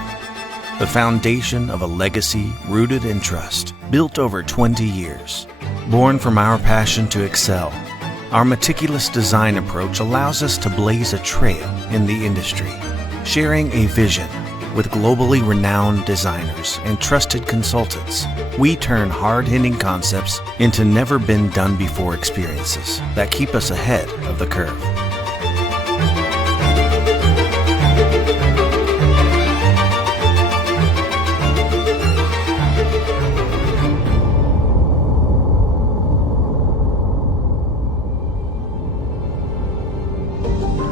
the foundation of a legacy rooted in trust, built over 20 years. Born from our passion to excel, our meticulous design approach allows us to blaze a trail in the industry, sharing a vision with globally renowned designers and trusted consultants. We turn hard-hitting concepts into never-been-done-before experiences that keep us ahead of the curve.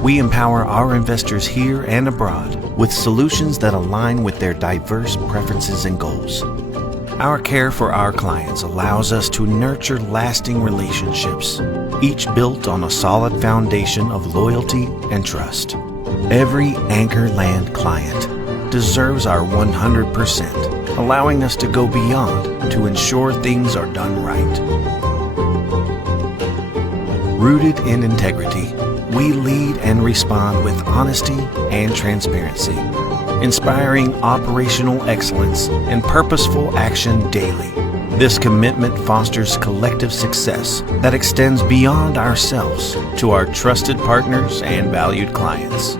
We empower our investors here and abroad with solutions that align with their diverse preferences and goals. Our care for our clients allows us to nurture lasting relationships, each built on a solid foundation of loyalty and trust. Every Anchor Land client deserves our 100%, allowing us to go beyond to ensure things are done right. Rooted in integrity, we lead and respond with honesty and transparency, inspiring operational excellence and purposeful action daily. This commitment fosters collective success that extends beyond ourselves to our trusted partners and valued clients.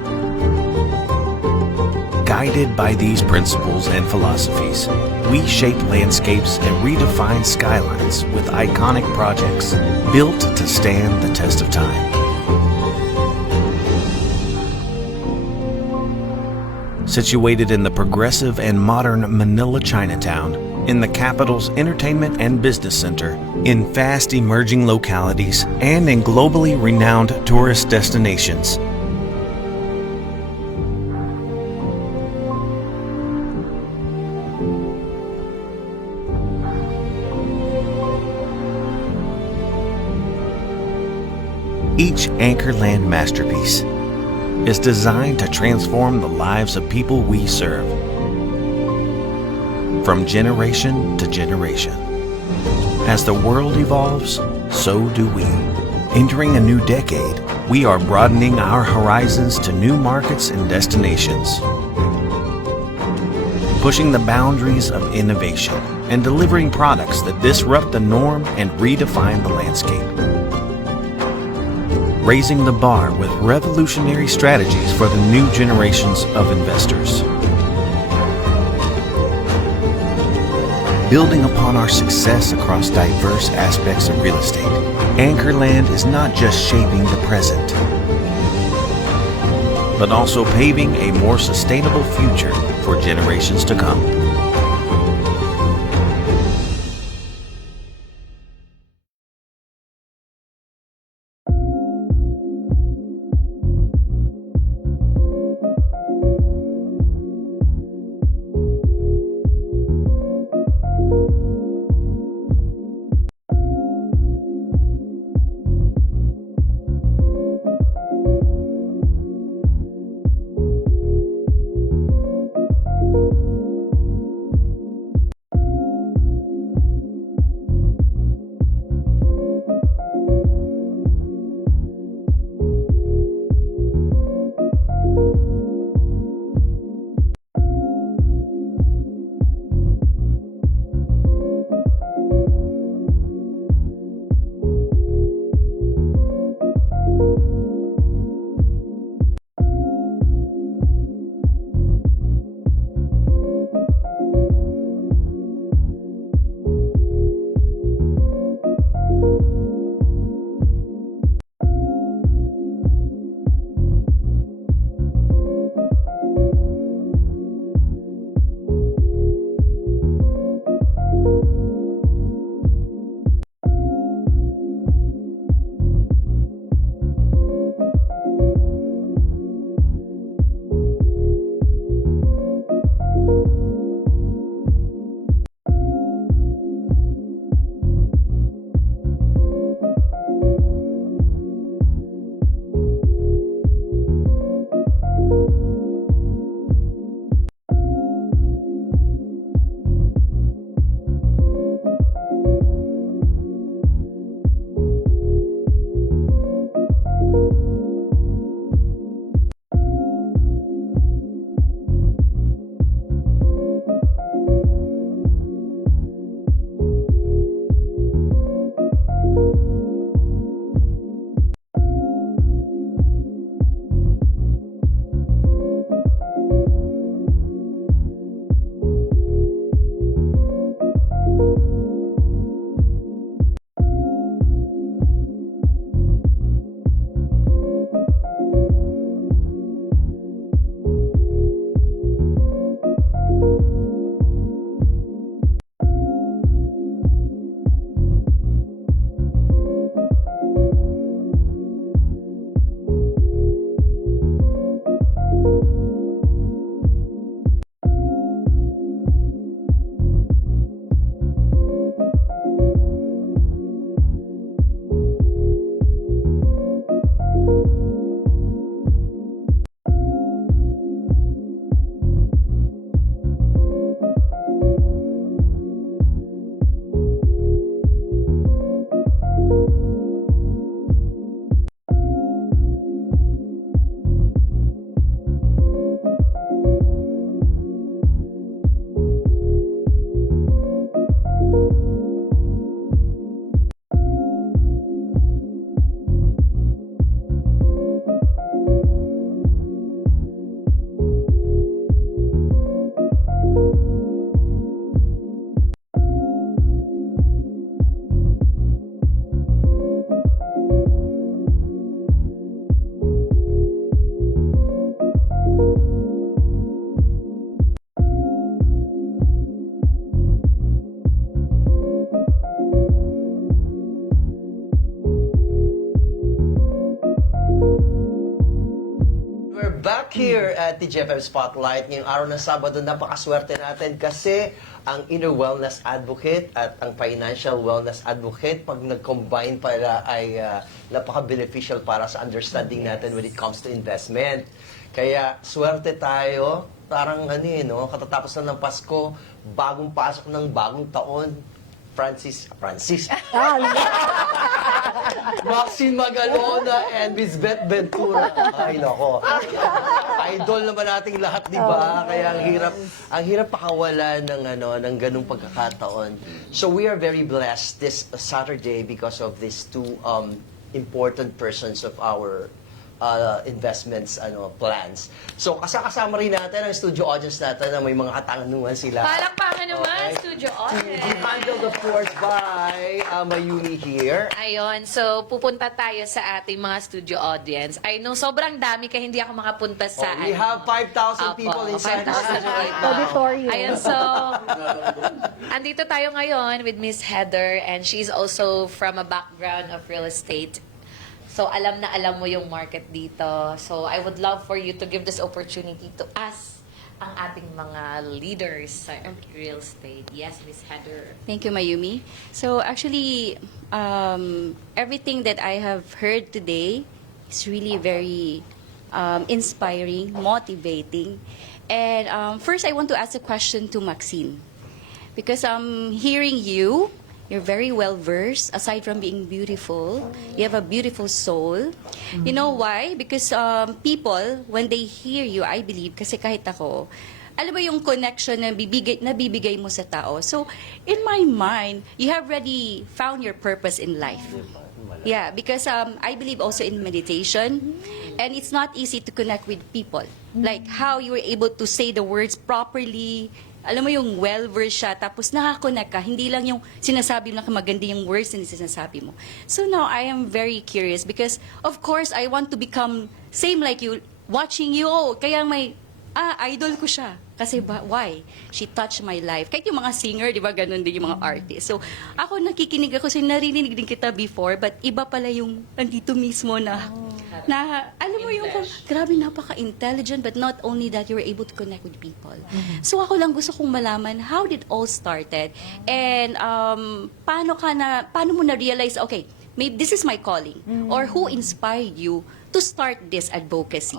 Guided by these principles and philosophies, we shape landscapes and redefine skylines with iconic projects built to stand the test of time. Situated in the progressive and modern Manila Chinatown, in the capital's entertainment and business center, in fast emerging localities, and in globally renowned tourist destinations. Each Anchor Land masterpiece is designed to transform the lives of people we serve, from generation to generation. As the world evolves, so do we. Entering a new decade, we are broadening our horizons to new markets and destinations, pushing the boundaries of innovation and delivering products that disrupt the norm and redefine the landscape. Raising the bar with revolutionary strategies for the new generations of investors. Building upon our success across diverse aspects of real estate, Anchorland is not just shaping the present, but also paving a more sustainable future for generations to come. Back here at the GFM Spotlight, ngayong araw ng Sabado, napakaswerte natin kasi ang Inner Wellness Advocate at ang Financial Wellness Advocate, pag nag-combine para ay napaka-beneficial para sa understanding natin when it comes to investment. Kaya swerte tayo, parang katatapos na ng Pasko, bagong pasok ng bagong taon. Francis, Maxine Magalona and Miss Beth Ventura. Ay, nako. Idol naman nating lahat, di ba? Kaya ang hirap pakawalan ng ganung pagkakataon. So we are very blessed this Saturday because of these two important persons of our investments plans. So kasama rin natin ang studio audience natin na may mga katanungan sila. Palakpakan naman, Okay. studio To be audience. handled, of course, by Mayumi here. Ayun, so pupunta tayo sa ating mga studio audience. I know, sobrang dami kaya hindi ako makapunta sa... We have 5,000 people Apo, inside the 5,000 studio right people. now. Auditorium. Ayun, so, andito tayo ngayon with Miss Heather and she's also from a background of real estate. So, alam na alam mo yung market dito. So, I would love for you to give this opportunity to us, ang ating mga leaders sa real estate. Yes, Miss Heather. Thank you, Mayumi. So actually, everything that I have heard today is really very inspiring, motivating. And first, I want to ask a question to Maxine. Because hearing you, you're very well versed. Aside from being beautiful, you have a beautiful soul. You know why? Because people, when they hear you, I believe, kasi kahit ako, alam mo yung connection na bibigay mo sa tao. So, in my mind, you have already found your purpose in life. Yeah, because I believe also in meditation, and it's not easy to connect with people. Like how you were able to say the words properly. Alam mo yung well-versed siya, tapos nakakonect ka. Hindi lang yung sinasabi lang maganda yung words na sinasabi mo. So now, I am very curious because, of course, I want to become same like you, watching you. Oh, kaya idol ko siya. Kasi why? She touched my life. Kahit yung mga singer, di ba, ganun din yung mga artist. So, ako nakikinig ako, kasi narinig din kita before, but iba pala yung nandito mismo na alam mo yung, grabe, napaka-intelligent, but not only that, you were able to connect with people. So, ako lang gusto kong malaman, how did all started? And, paano mo na-realize, okay, maybe this is my calling, or who inspired you to start this advocacy?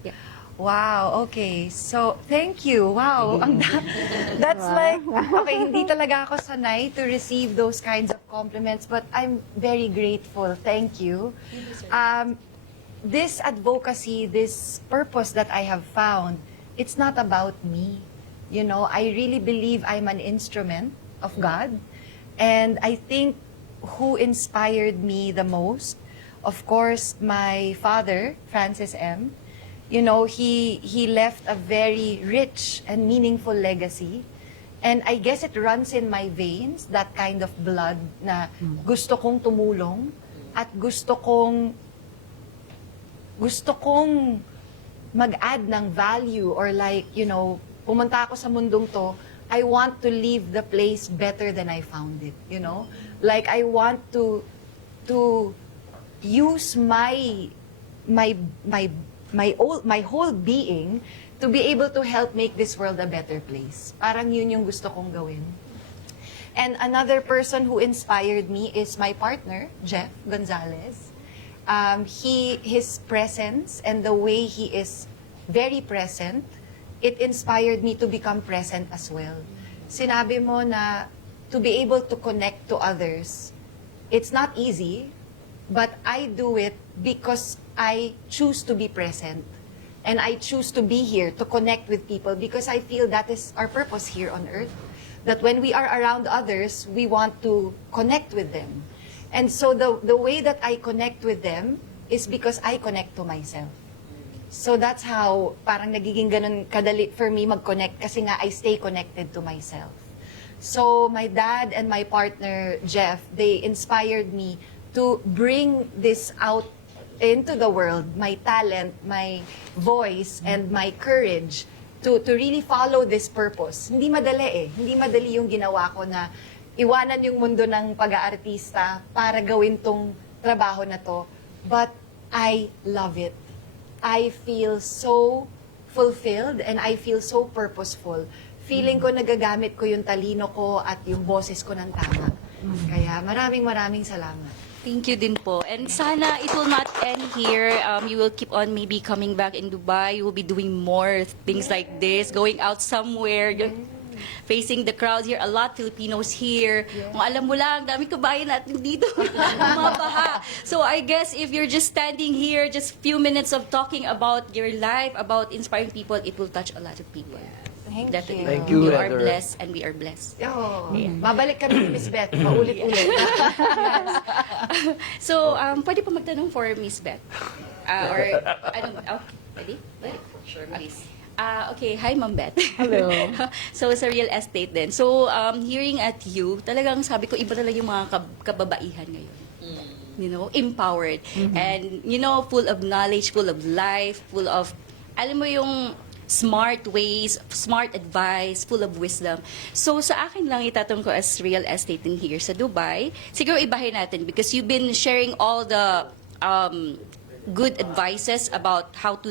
Yeah. Wow, okay. So, thank you. Wow. That's like, okay, hindi talaga ako sanay to receive those kinds of compliments, but I'm very grateful. Thank you. This advocacy, this purpose that I have found, it's not about me. You know, I really believe I'm an instrument of God. And I think who inspired me the most, of course, my father, Francis M. You know, he left a very rich and meaningful legacy. And I guess it runs in my veins, that kind of blood na gusto kong tumulong at gusto kong mag-add ng value, or like, you know, pumunta ako sa mundong to, I want to leave the place better than I found it, you know? Like, I want to use my whole being to be able to help make this world a better place. Parang yun yung gusto kong gawin. And another person who inspired me is my partner, Jeff Gonzalez. His presence and the way he is very present, it inspired me to become present as well. Sinabi mo na to be able to connect to others, it's not easy, but I do it because I choose to be present. And I choose to be here to connect with people because I feel that is our purpose here on earth. That when we are around others, we want to connect with them. And so the way that I connect with them is because I connect to myself. So that's how parang nagiging ganun kadali for me mag-connect kasi nga I stay connected to myself. So my dad and my partner, Jeff, they inspired me to bring this out into the world, my talent, my voice, and my courage to really follow this purpose. Hindi madali eh. Hindi madali yung ginawa ko na iwanan yung mundo ng pag-aartista para gawin tong trabaho na to. But I love it. I feel so fulfilled and I feel so purposeful. Feeling ko nagagamit ko yung talino ko at yung boses ko ng tama. Kaya maraming salamat. Thank you din po. And sana it will not end here. You will keep on maybe coming back in Dubai. You will be doing more things like this, going out somewhere, facing the crowd here. A lot Filipinos here. Kung alam mo lang, dami kabayan natin dito. Mabaha. So So I guess if you're just standing here, just few minutes of talking about your life, about inspiring people, it will touch a lot of people. Thank Definitely. you. Thank you, You are Heather. blessed and we are blessed. Oh, babalik kami ni Miss Beth, paulit-ulit. So, pwede po magtanong for Miss Beth? Or, ano, okay, ready? Sure, please. Okay, hi Ma'am Beth. Hello. So, sa real estate din. So, hearing at you, talagang sabi ko, iba talaga yung mga kababaihan ngayon. You know, empowered. And, you know, full of knowledge, full of life, full of, alam mo yung smart ways, smart advice, full of wisdom. So, sa akin lang itatanong ko as real estate in here sa Dubai, siguro ibahin natin because you've been sharing all the good advices about how to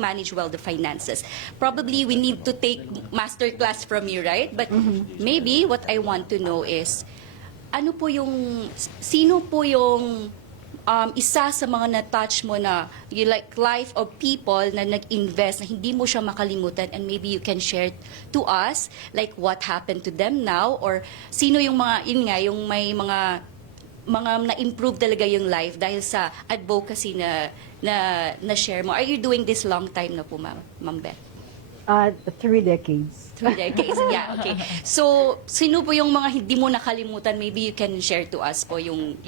manage well the finances. Probably we need to take master class from you, right? But maybe what I want to know is, sino po yung isa sa mga na-touch mo na you like life of people na nag-invest na hindi mo siya makalimutan and maybe you can share to us like what happened to them now or sino yung mga, yun nga, yung may mga na-improve talaga yung life dahil sa advocacy na share mo. Are you doing this long time na po, Ma'am Beth? 3 decades. 3 decades, yeah, okay. So, sino po yung mga hindi mo nakalimutan? Maybe you can share to us po yung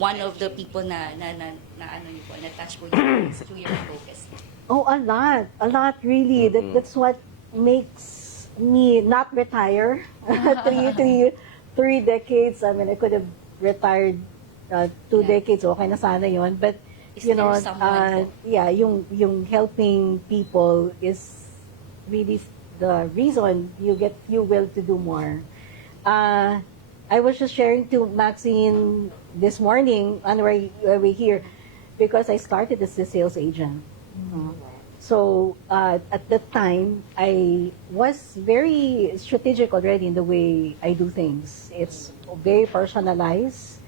one of the people na ano niyo po, na-touch po yung through your advocacy. Oh, a lot really. That's what makes me not retire. Three decades. I mean, I could have retired 2 decades. Okay na sana yon. But Is you there know, someone po? yeah, yung helping people is really the reason you will to do more. I was just sharing to Maxine this morning on we here because I started as a sales agent. So at that time, I was very strategic already in the way I do things. It's very personalized,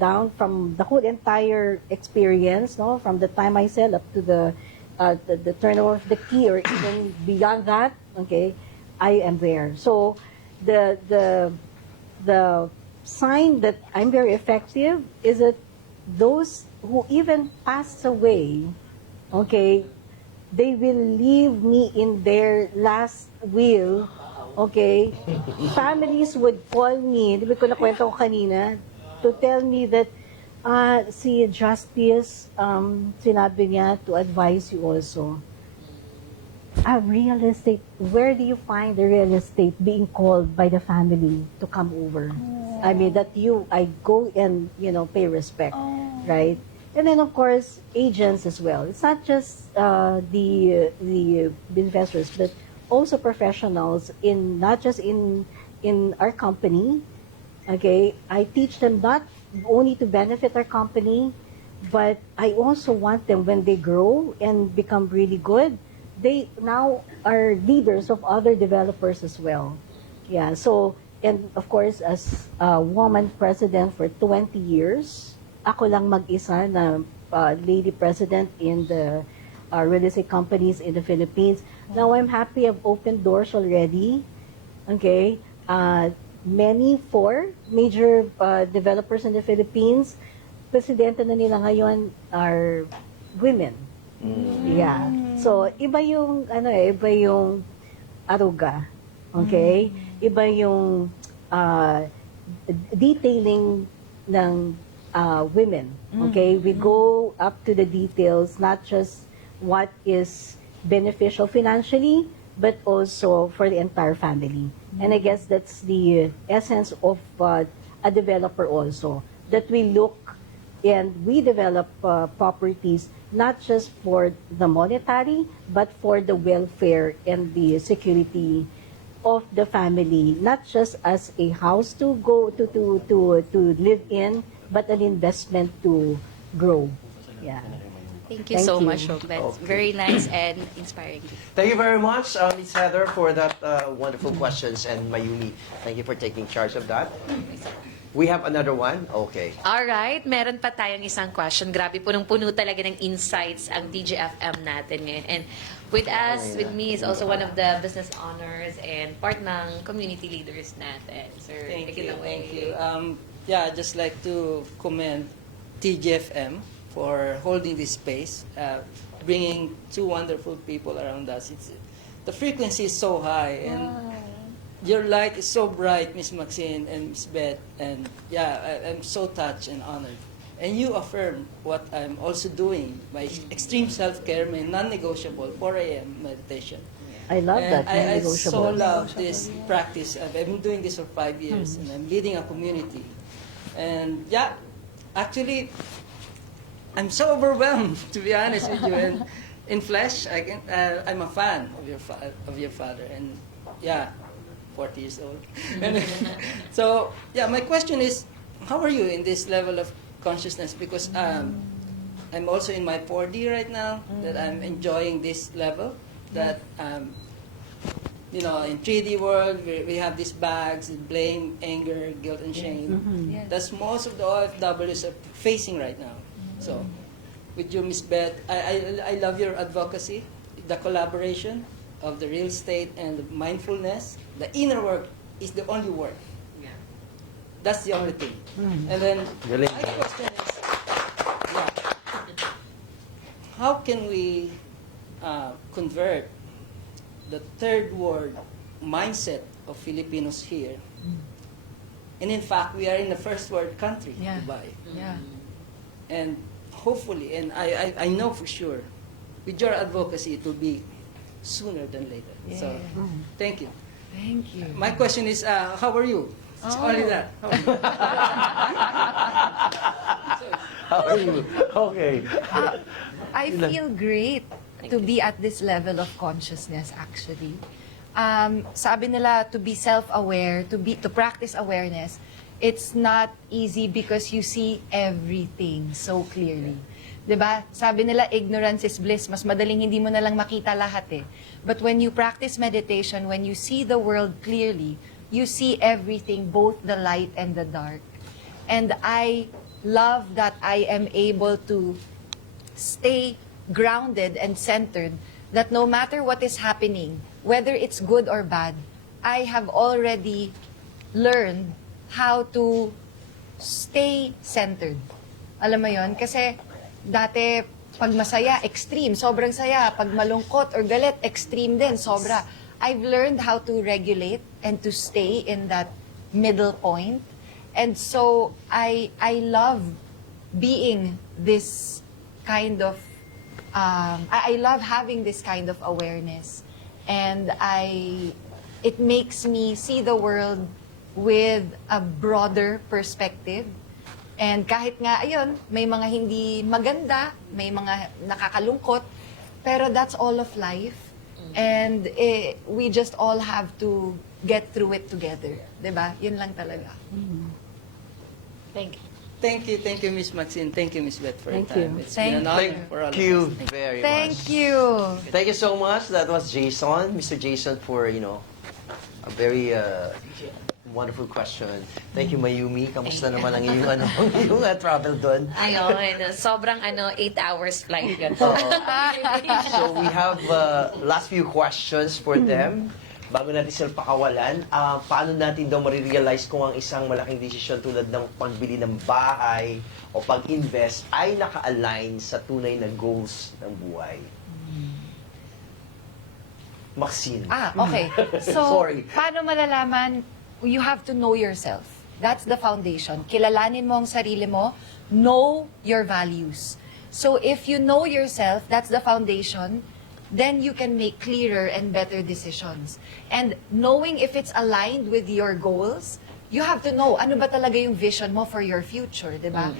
down from the whole entire experience, no, from the time I sell up to the turnover of the key or even beyond that. Okay, I am there. So the sign that I'm very effective is that those who even pass away, okay, they will leave me in their last will, okay? Families would call me, di ba ko nakwento ko kanina, to tell me that si Justice, sinabi niya to advise you also. Real estate, where do you find the real estate being called by the family to come over? I mean, I go and, pay respect, right? And then, of course, agents as well. It's not just the investors, but also professionals not just in our company. Okay, I teach them not only to benefit our company, but I also want them when they grow and become really good. They now are leaders of other developers as well. Yeah, so, and of course, as a woman president for 20 years, ako lang mag-isa na lady president in the real estate companies in the Philippines. Now, I'm happy I've opened doors already. Okay, many 4 major developers in the Philippines, presidente na nila ngayon are women. Yeah. So, iba yung aruga. Okay? Iba yung detailing ng women. Okay? We go up to the details, not just what is beneficial financially, but also for the entire family. And I guess that's the essence of a developer also, that we look and we develop properties not just for the monetary, but for the welfare and the security of the family, not just as a house to go to live in, but an investment to grow. Yeah. Thank you Thank so you. much, Beth. Very nice and inspiring. Thank you very much, Ms. Heather, for that wonderful questions, and Mayumi, thank you for taking charge of that. We have another one? Okay. Alright, meron pa tayong isang question. Grabe, punong-puno talaga ng insights ang TGFM natin ngayon. And with us, with me, is also one of the business owners and part ng community leaders natin. Sir, Thank take it you. away. Thank you. yeah, I'd just like to commend TGFM for holding this space, bringing two wonderful people around us. The frequency is so high, and your light is so bright, Miss Maxine and Miss Beth, and yeah, I'm so touched and honored. And you affirm what I'm also doing, my extreme self-care, my non-negotiable 4 a.m. meditation. I love And that. I non-negotiable. so love this practice. I've been doing this for 5 years, and I'm leading a community. And yeah, actually, I'm so overwhelmed, to be honest with you. And in flesh, I'm a fan of your father, and yeah, 40 years old. And so yeah, my question is, how are you in this level of consciousness? Because I'm also in my 4D right now, that I'm enjoying this level. That you know, in 3D world, we have these bags, blame, anger, guilt, and shame. Yes. That's most of the OFWs are facing right now. So, with you, Miss Beth, I love your advocacy, the collaboration of the real estate and the mindfulness. The inner work is the only work. That's the only thing. And then Galing. my question is, yeah, how can we convert the third world mindset of Filipinos here? And in fact, we are in the first world country, Yeah. Dubai. Yeah. And hopefully, and I know for sure, with your advocacy, it will be sooner than later. So, thank you. Thank you. My question is, how are you? It's only that. How are you? How are you? Okay. I feel great to be at this level of consciousness, actually. Sabi nila, to be self-aware, to practice awareness, it's not easy because you see everything so clearly. 'Di ba? Sabi nila, ignorance is bliss. Mas madaling hindi mo na lang makita lahat eh. But when you practice meditation, when you see the world clearly, you see everything, both the light and the dark. And I love that I am able to stay grounded and centered, that no matter what is happening, whether it's good or bad, I have already learned how to stay centered. Alam mo yon? Kasi dati, pag masaya, extreme, sobrang saya. Pag malungkot or galit, extreme din, sobra. I've learned how to regulate and to stay in that middle point. And so, I love being this kind of, I love having this kind of awareness. And it makes me see the world with a broader perspective. And kahit nga, ayun, may mga hindi maganda, may mga nakakalungkot, pero that's all of life. And we just all have to get through it together. Diba? Yun lang talaga. Thank you. Thank you, Miss Maxine. Thank you, Miss Beth, for your Thank you. time. It's been an Thank honor for all of you us. very much. Thank you. Thank you so much. That was Jason, Mr. Jason, for, you know, a very wonderful question. Thank you, Mayumi. Kamusta naman ang iyong, iyong travel doon? Ayun, sobrang 8 hours flight yun. So we have last few questions for them. Bago natin sila pakawalan, paano natin daw marirealize kung ang isang malaking desisyon tulad ng pagbili ng bahay o pag-invest ay naka-align sa tunay na goals ng buhay? Maxine. Okay. So, Sorry. paano malalaman? You have to know yourself. That's the foundation. Kilalanin mo ang sarili mo. Know your values. So, if you know yourself, that's the foundation, then you can make clearer and better decisions. And knowing if it's aligned with your goals, you have to know ano ba talaga yung vision mo for your future, di ba?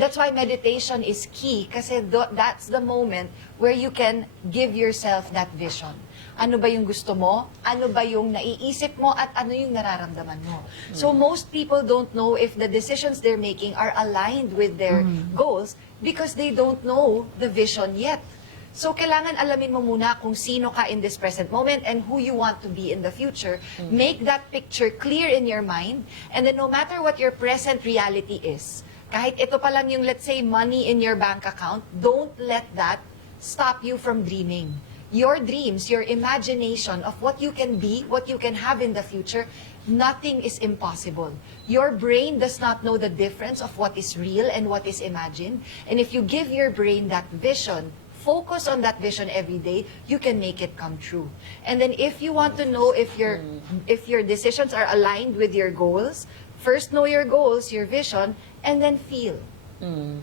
That's why meditation is key kasi that's the moment where you can give yourself that vision. Ano ba yung gusto mo? Ano ba yung naiisip mo? At ano yung nararamdaman mo? So most people don't know if the decisions they're making are aligned with their goals because they don't know the vision yet. So, kailangan alamin mo muna kung sino ka in this present moment and who you want to be in the future. Make that picture clear in your mind. And then no matter what your present reality is, kahit ito pa lang yung, let's say, money in your bank account, don't let that stop you from dreaming. Your dreams, your imagination of what you can be, what you can have in the future, nothing is impossible. Your brain does not know the difference of what is real and what is imagined. And if you give your brain that vision, focus on that vision every day, you can make it come true. And then if you want to know if your decisions are aligned with your goals, first know your goals, your vision, and then feel.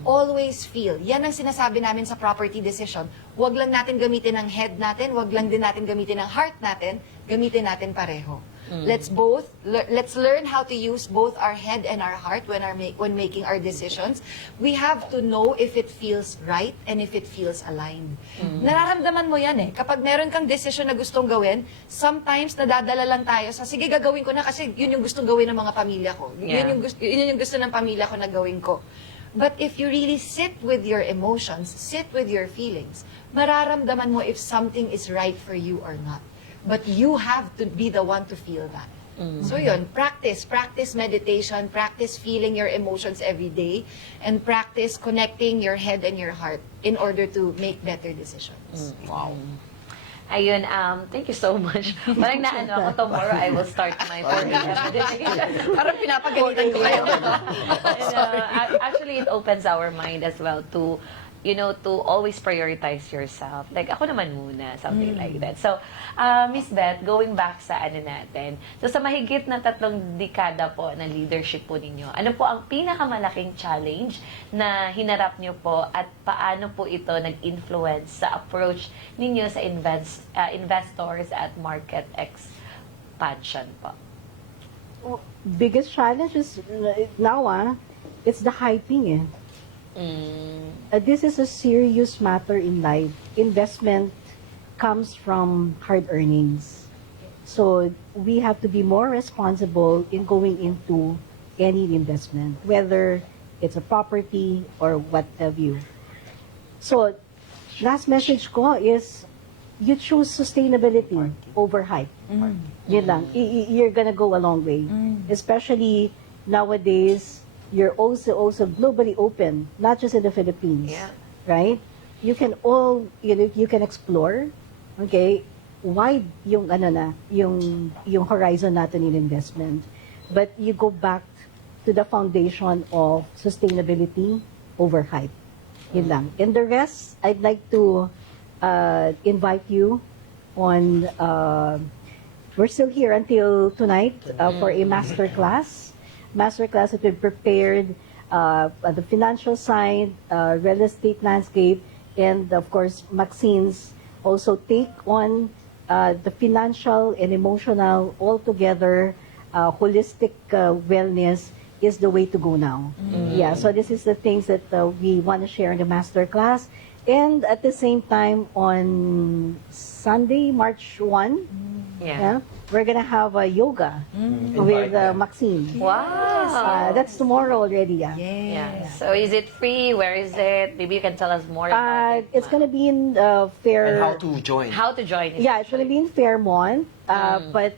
Always feel. Yan ang sinasabi namin sa property decision. Huwag lang natin gamitin ang head natin, huwag lang din natin gamitin ang heart natin, gamitin natin pareho. Let's learn how to use both our head and our heart when making our decisions. We have to know if it feels right and if it feels aligned. Nararamdaman mo yan eh. Kapag meron kang decision na gustong gawin, sometimes nadadala lang tayo sa, sige, gagawin ko na kasi yun yung gustong gawin ng mga pamilya ko. Yeah. Yun yung gusto ng pamilya ko na gawin ko. But if you really sit with your emotions, sit with your feelings, mararamdaman mo if something is right for you or not. But you have to be the one to feel that. So yun, practice meditation, practice feeling your emotions every day, and practice connecting your head and your heart in order to make better decisions. Wow. Ayun, thank you so much. Parang naano ako, tomorrow I will start my 4 a.m. meditation. Parang pinapagalitan ko kayo. And, actually, it opens our mind as well to, you know, to always prioritize yourself. Like, ako naman muna, something like that. So, Miss Beth, going back sa ano natin, so sa mahigit na 3 dekada po ng leadership po ninyo, ano po ang pinakamalaking challenge na hinarap nyo po at paano po ito nag-influence sa approach ninyo sa investors at market expansion po? Biggest challenge is now, it's the hyping. This is a serious matter in life. Investment comes from hard earnings. So we have to be more responsible in going into any investment, whether it's a property or what have you. So last message ko is you choose sustainability over hype. Yun lang. You're gonna go a long way. Especially nowadays, you're also globally open, not just in the Philippines, right? You can you can explore, okay, wide yung yung horizon natin in investment, but you go back to the foundation of sustainability over hype. Yun lang. And the rest, I'd like to invite you on. We're still here until tonight for a masterclass that we prepared the financial side, real estate landscape, and of course Maxine's also take on the financial and emotional all together. Holistic wellness is the way to go now. Yeah, so this is the things that we want to share in the masterclass. And at the same time, on Sunday, March 1, we're going to have a yoga with Maxine. Wow! That's tomorrow already. Yeah. So is it free? Where is it? Maybe you can tell us more about it. It's going to be in Fair... And how to join? How to join? Yeah, it's going to be in Fairmont. But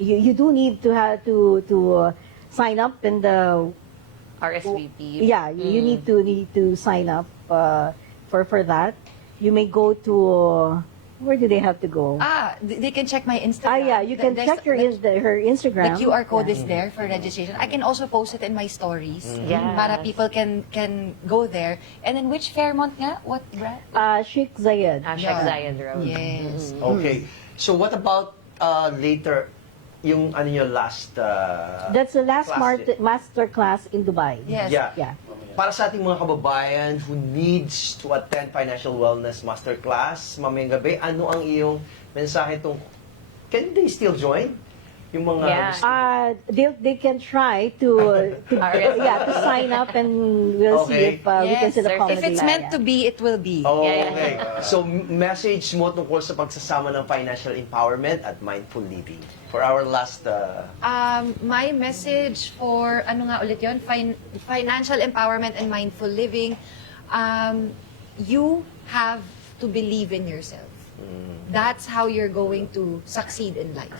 you do need to have to sign up in the... RSVP. Yeah, you need to sign up for that. You may go to... Where do they have to go? They can check my Instagram. Yeah, you can check her Instagram. The QR code is there for registration. I can also post it in my stories. Yes. Para people can go there. And then which Fairmont nga? What brand? Sheikh Zayed. Sheikh Zayed Road. Yes. Okay. So what about later, yung your last... That's the last master class in Dubai. Yes. Yeah. Para sa ating mga kababayan who needs to attend Financial Wellness Masterclass mamayang gabi, ano ang iyong mensahe can they still join? Yung mga they can try to sign up, and we'll see if we can still accommodate. If it's meant to be, it will be. Okay. So message mo tungkol sa pagsasama ng financial empowerment at mindful living. For our last... My message for, financial empowerment and mindful living, you have to believe in yourself. That's how you're going to succeed in life.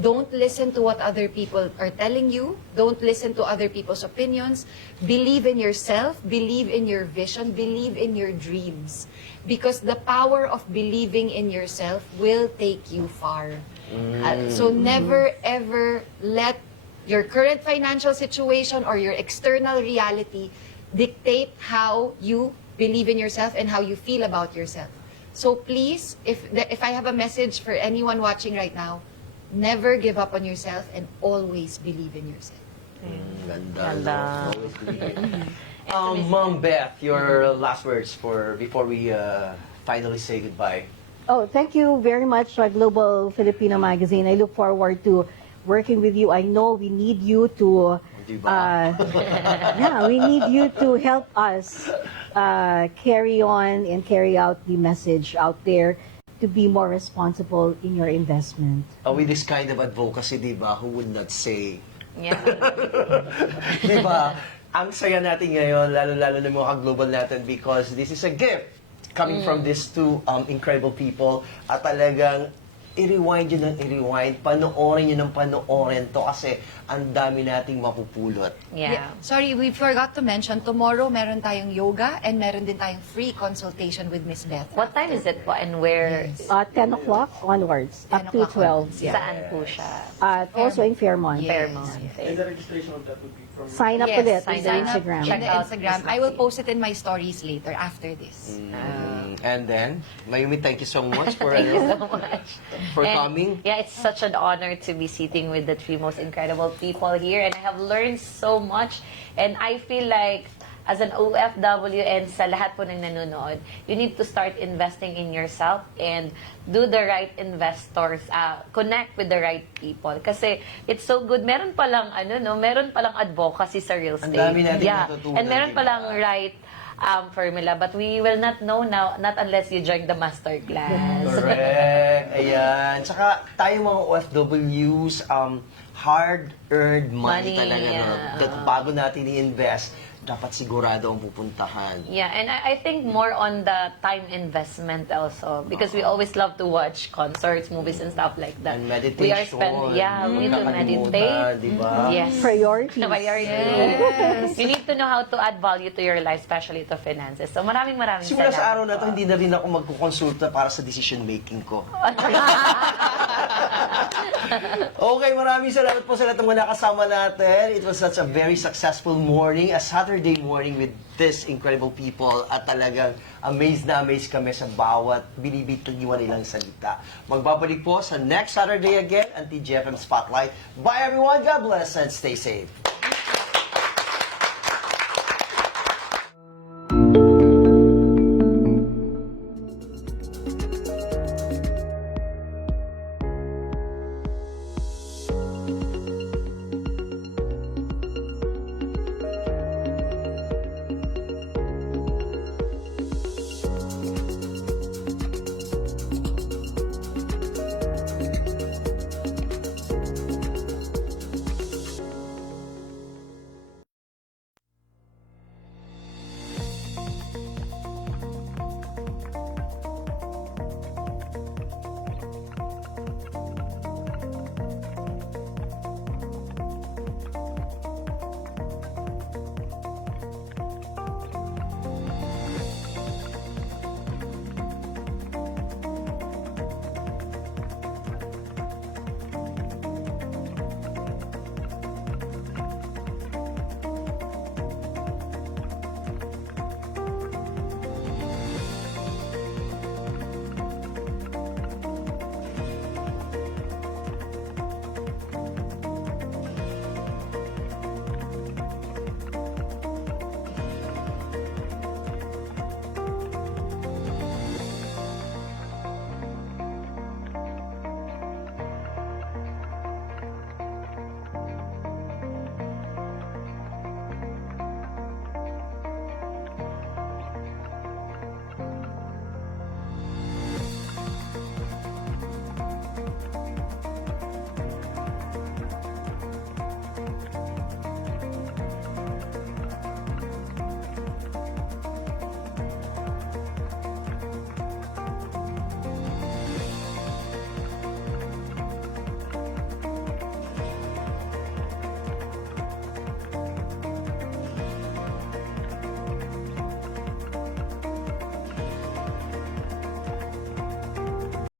Don't listen to what other people are telling you. Don't listen to other people's opinions. Believe in yourself. Believe in your vision. Believe in your dreams. Because the power of believing in yourself will take you far. So never ever let your current financial situation or your external reality dictate how you believe in yourself and how you feel about yourself. So please, if I have a message for anyone watching right now, never give up on yourself and always believe in yourself. Ganda. Always believe it. Mom Beth, your last words before we finally say goodbye. Oh, thank you very much, Global Filipino Magazine. I look forward to working with you. I know we need you to, we need you to help us carry on and carry out the message out there to be more responsible in your investment. With this kind of advocacy, di ba, who would not say, Yeah. di ba, ang saya natin ngayon, lalo-lalo ng mga global natin because this is a gift coming from these two incredible people at talagang i-rewind yun ng i-rewind, panoorin yun ng panoorin to kasi ang dami nating mapupulot. Yeah. Sorry, we forgot to mention, tomorrow meron tayong yoga and meron din tayong free consultation with Miss Beth. What time is it po and where? 10 o'clock onwards, 10 up to o'clock 12. onwards, yeah. Saan po siya? Also in Fairmont. Yes. Fairmont. And the registration of that would be from Sign up Yes, ulit sign in the up. Instagram. In the Check out Instagram. Miss I will Lucky. post it in my stories later after this. And then, Mayumi, thank you so much for, Thank you so much. for And, coming. Yeah, it's such an honor to be sitting with the three most incredible people here, and I have learned so much. And I feel like, as an OFW and sa lahat po ng nanonood, you need to start investing in yourself and do the right investors, connect with the right people. Kasi it's so good. Meron palang, meron palang advocacy sa real estate. Ang dami nating Yeah. natutunan, And meron diba? palang right formula, but we will not know now, not unless you join the masterclass. Correct. Ayan. Tsaka tayo mga OFWs, hard-earned money, Money, talaga. No? yeah. That bago natin i-invest, dapat sigurado ang pupuntahan. Yeah, and I think more on the time investment also because we always love to watch concerts, movies, and stuff like that. And meditation. We are we need to meditate. Diba? Yes. Priorities. The priorities. You need to know how to add value to your life, especially to finances. So maraming Simula sa araw na salamat to, hindi na rin ako magkukonsulta para sa decision making ko. Okay, maraming salamat po sa lahat ng mga nakasama natin. It was such a very successful morning, a Saturday morning with this incredible people at talagang amazed na amazed kami sa bawat binibitiwan nilang salita. Magbabalik po sa next Saturday again ang TGFM Spotlight. Bye everyone, God bless and stay safe.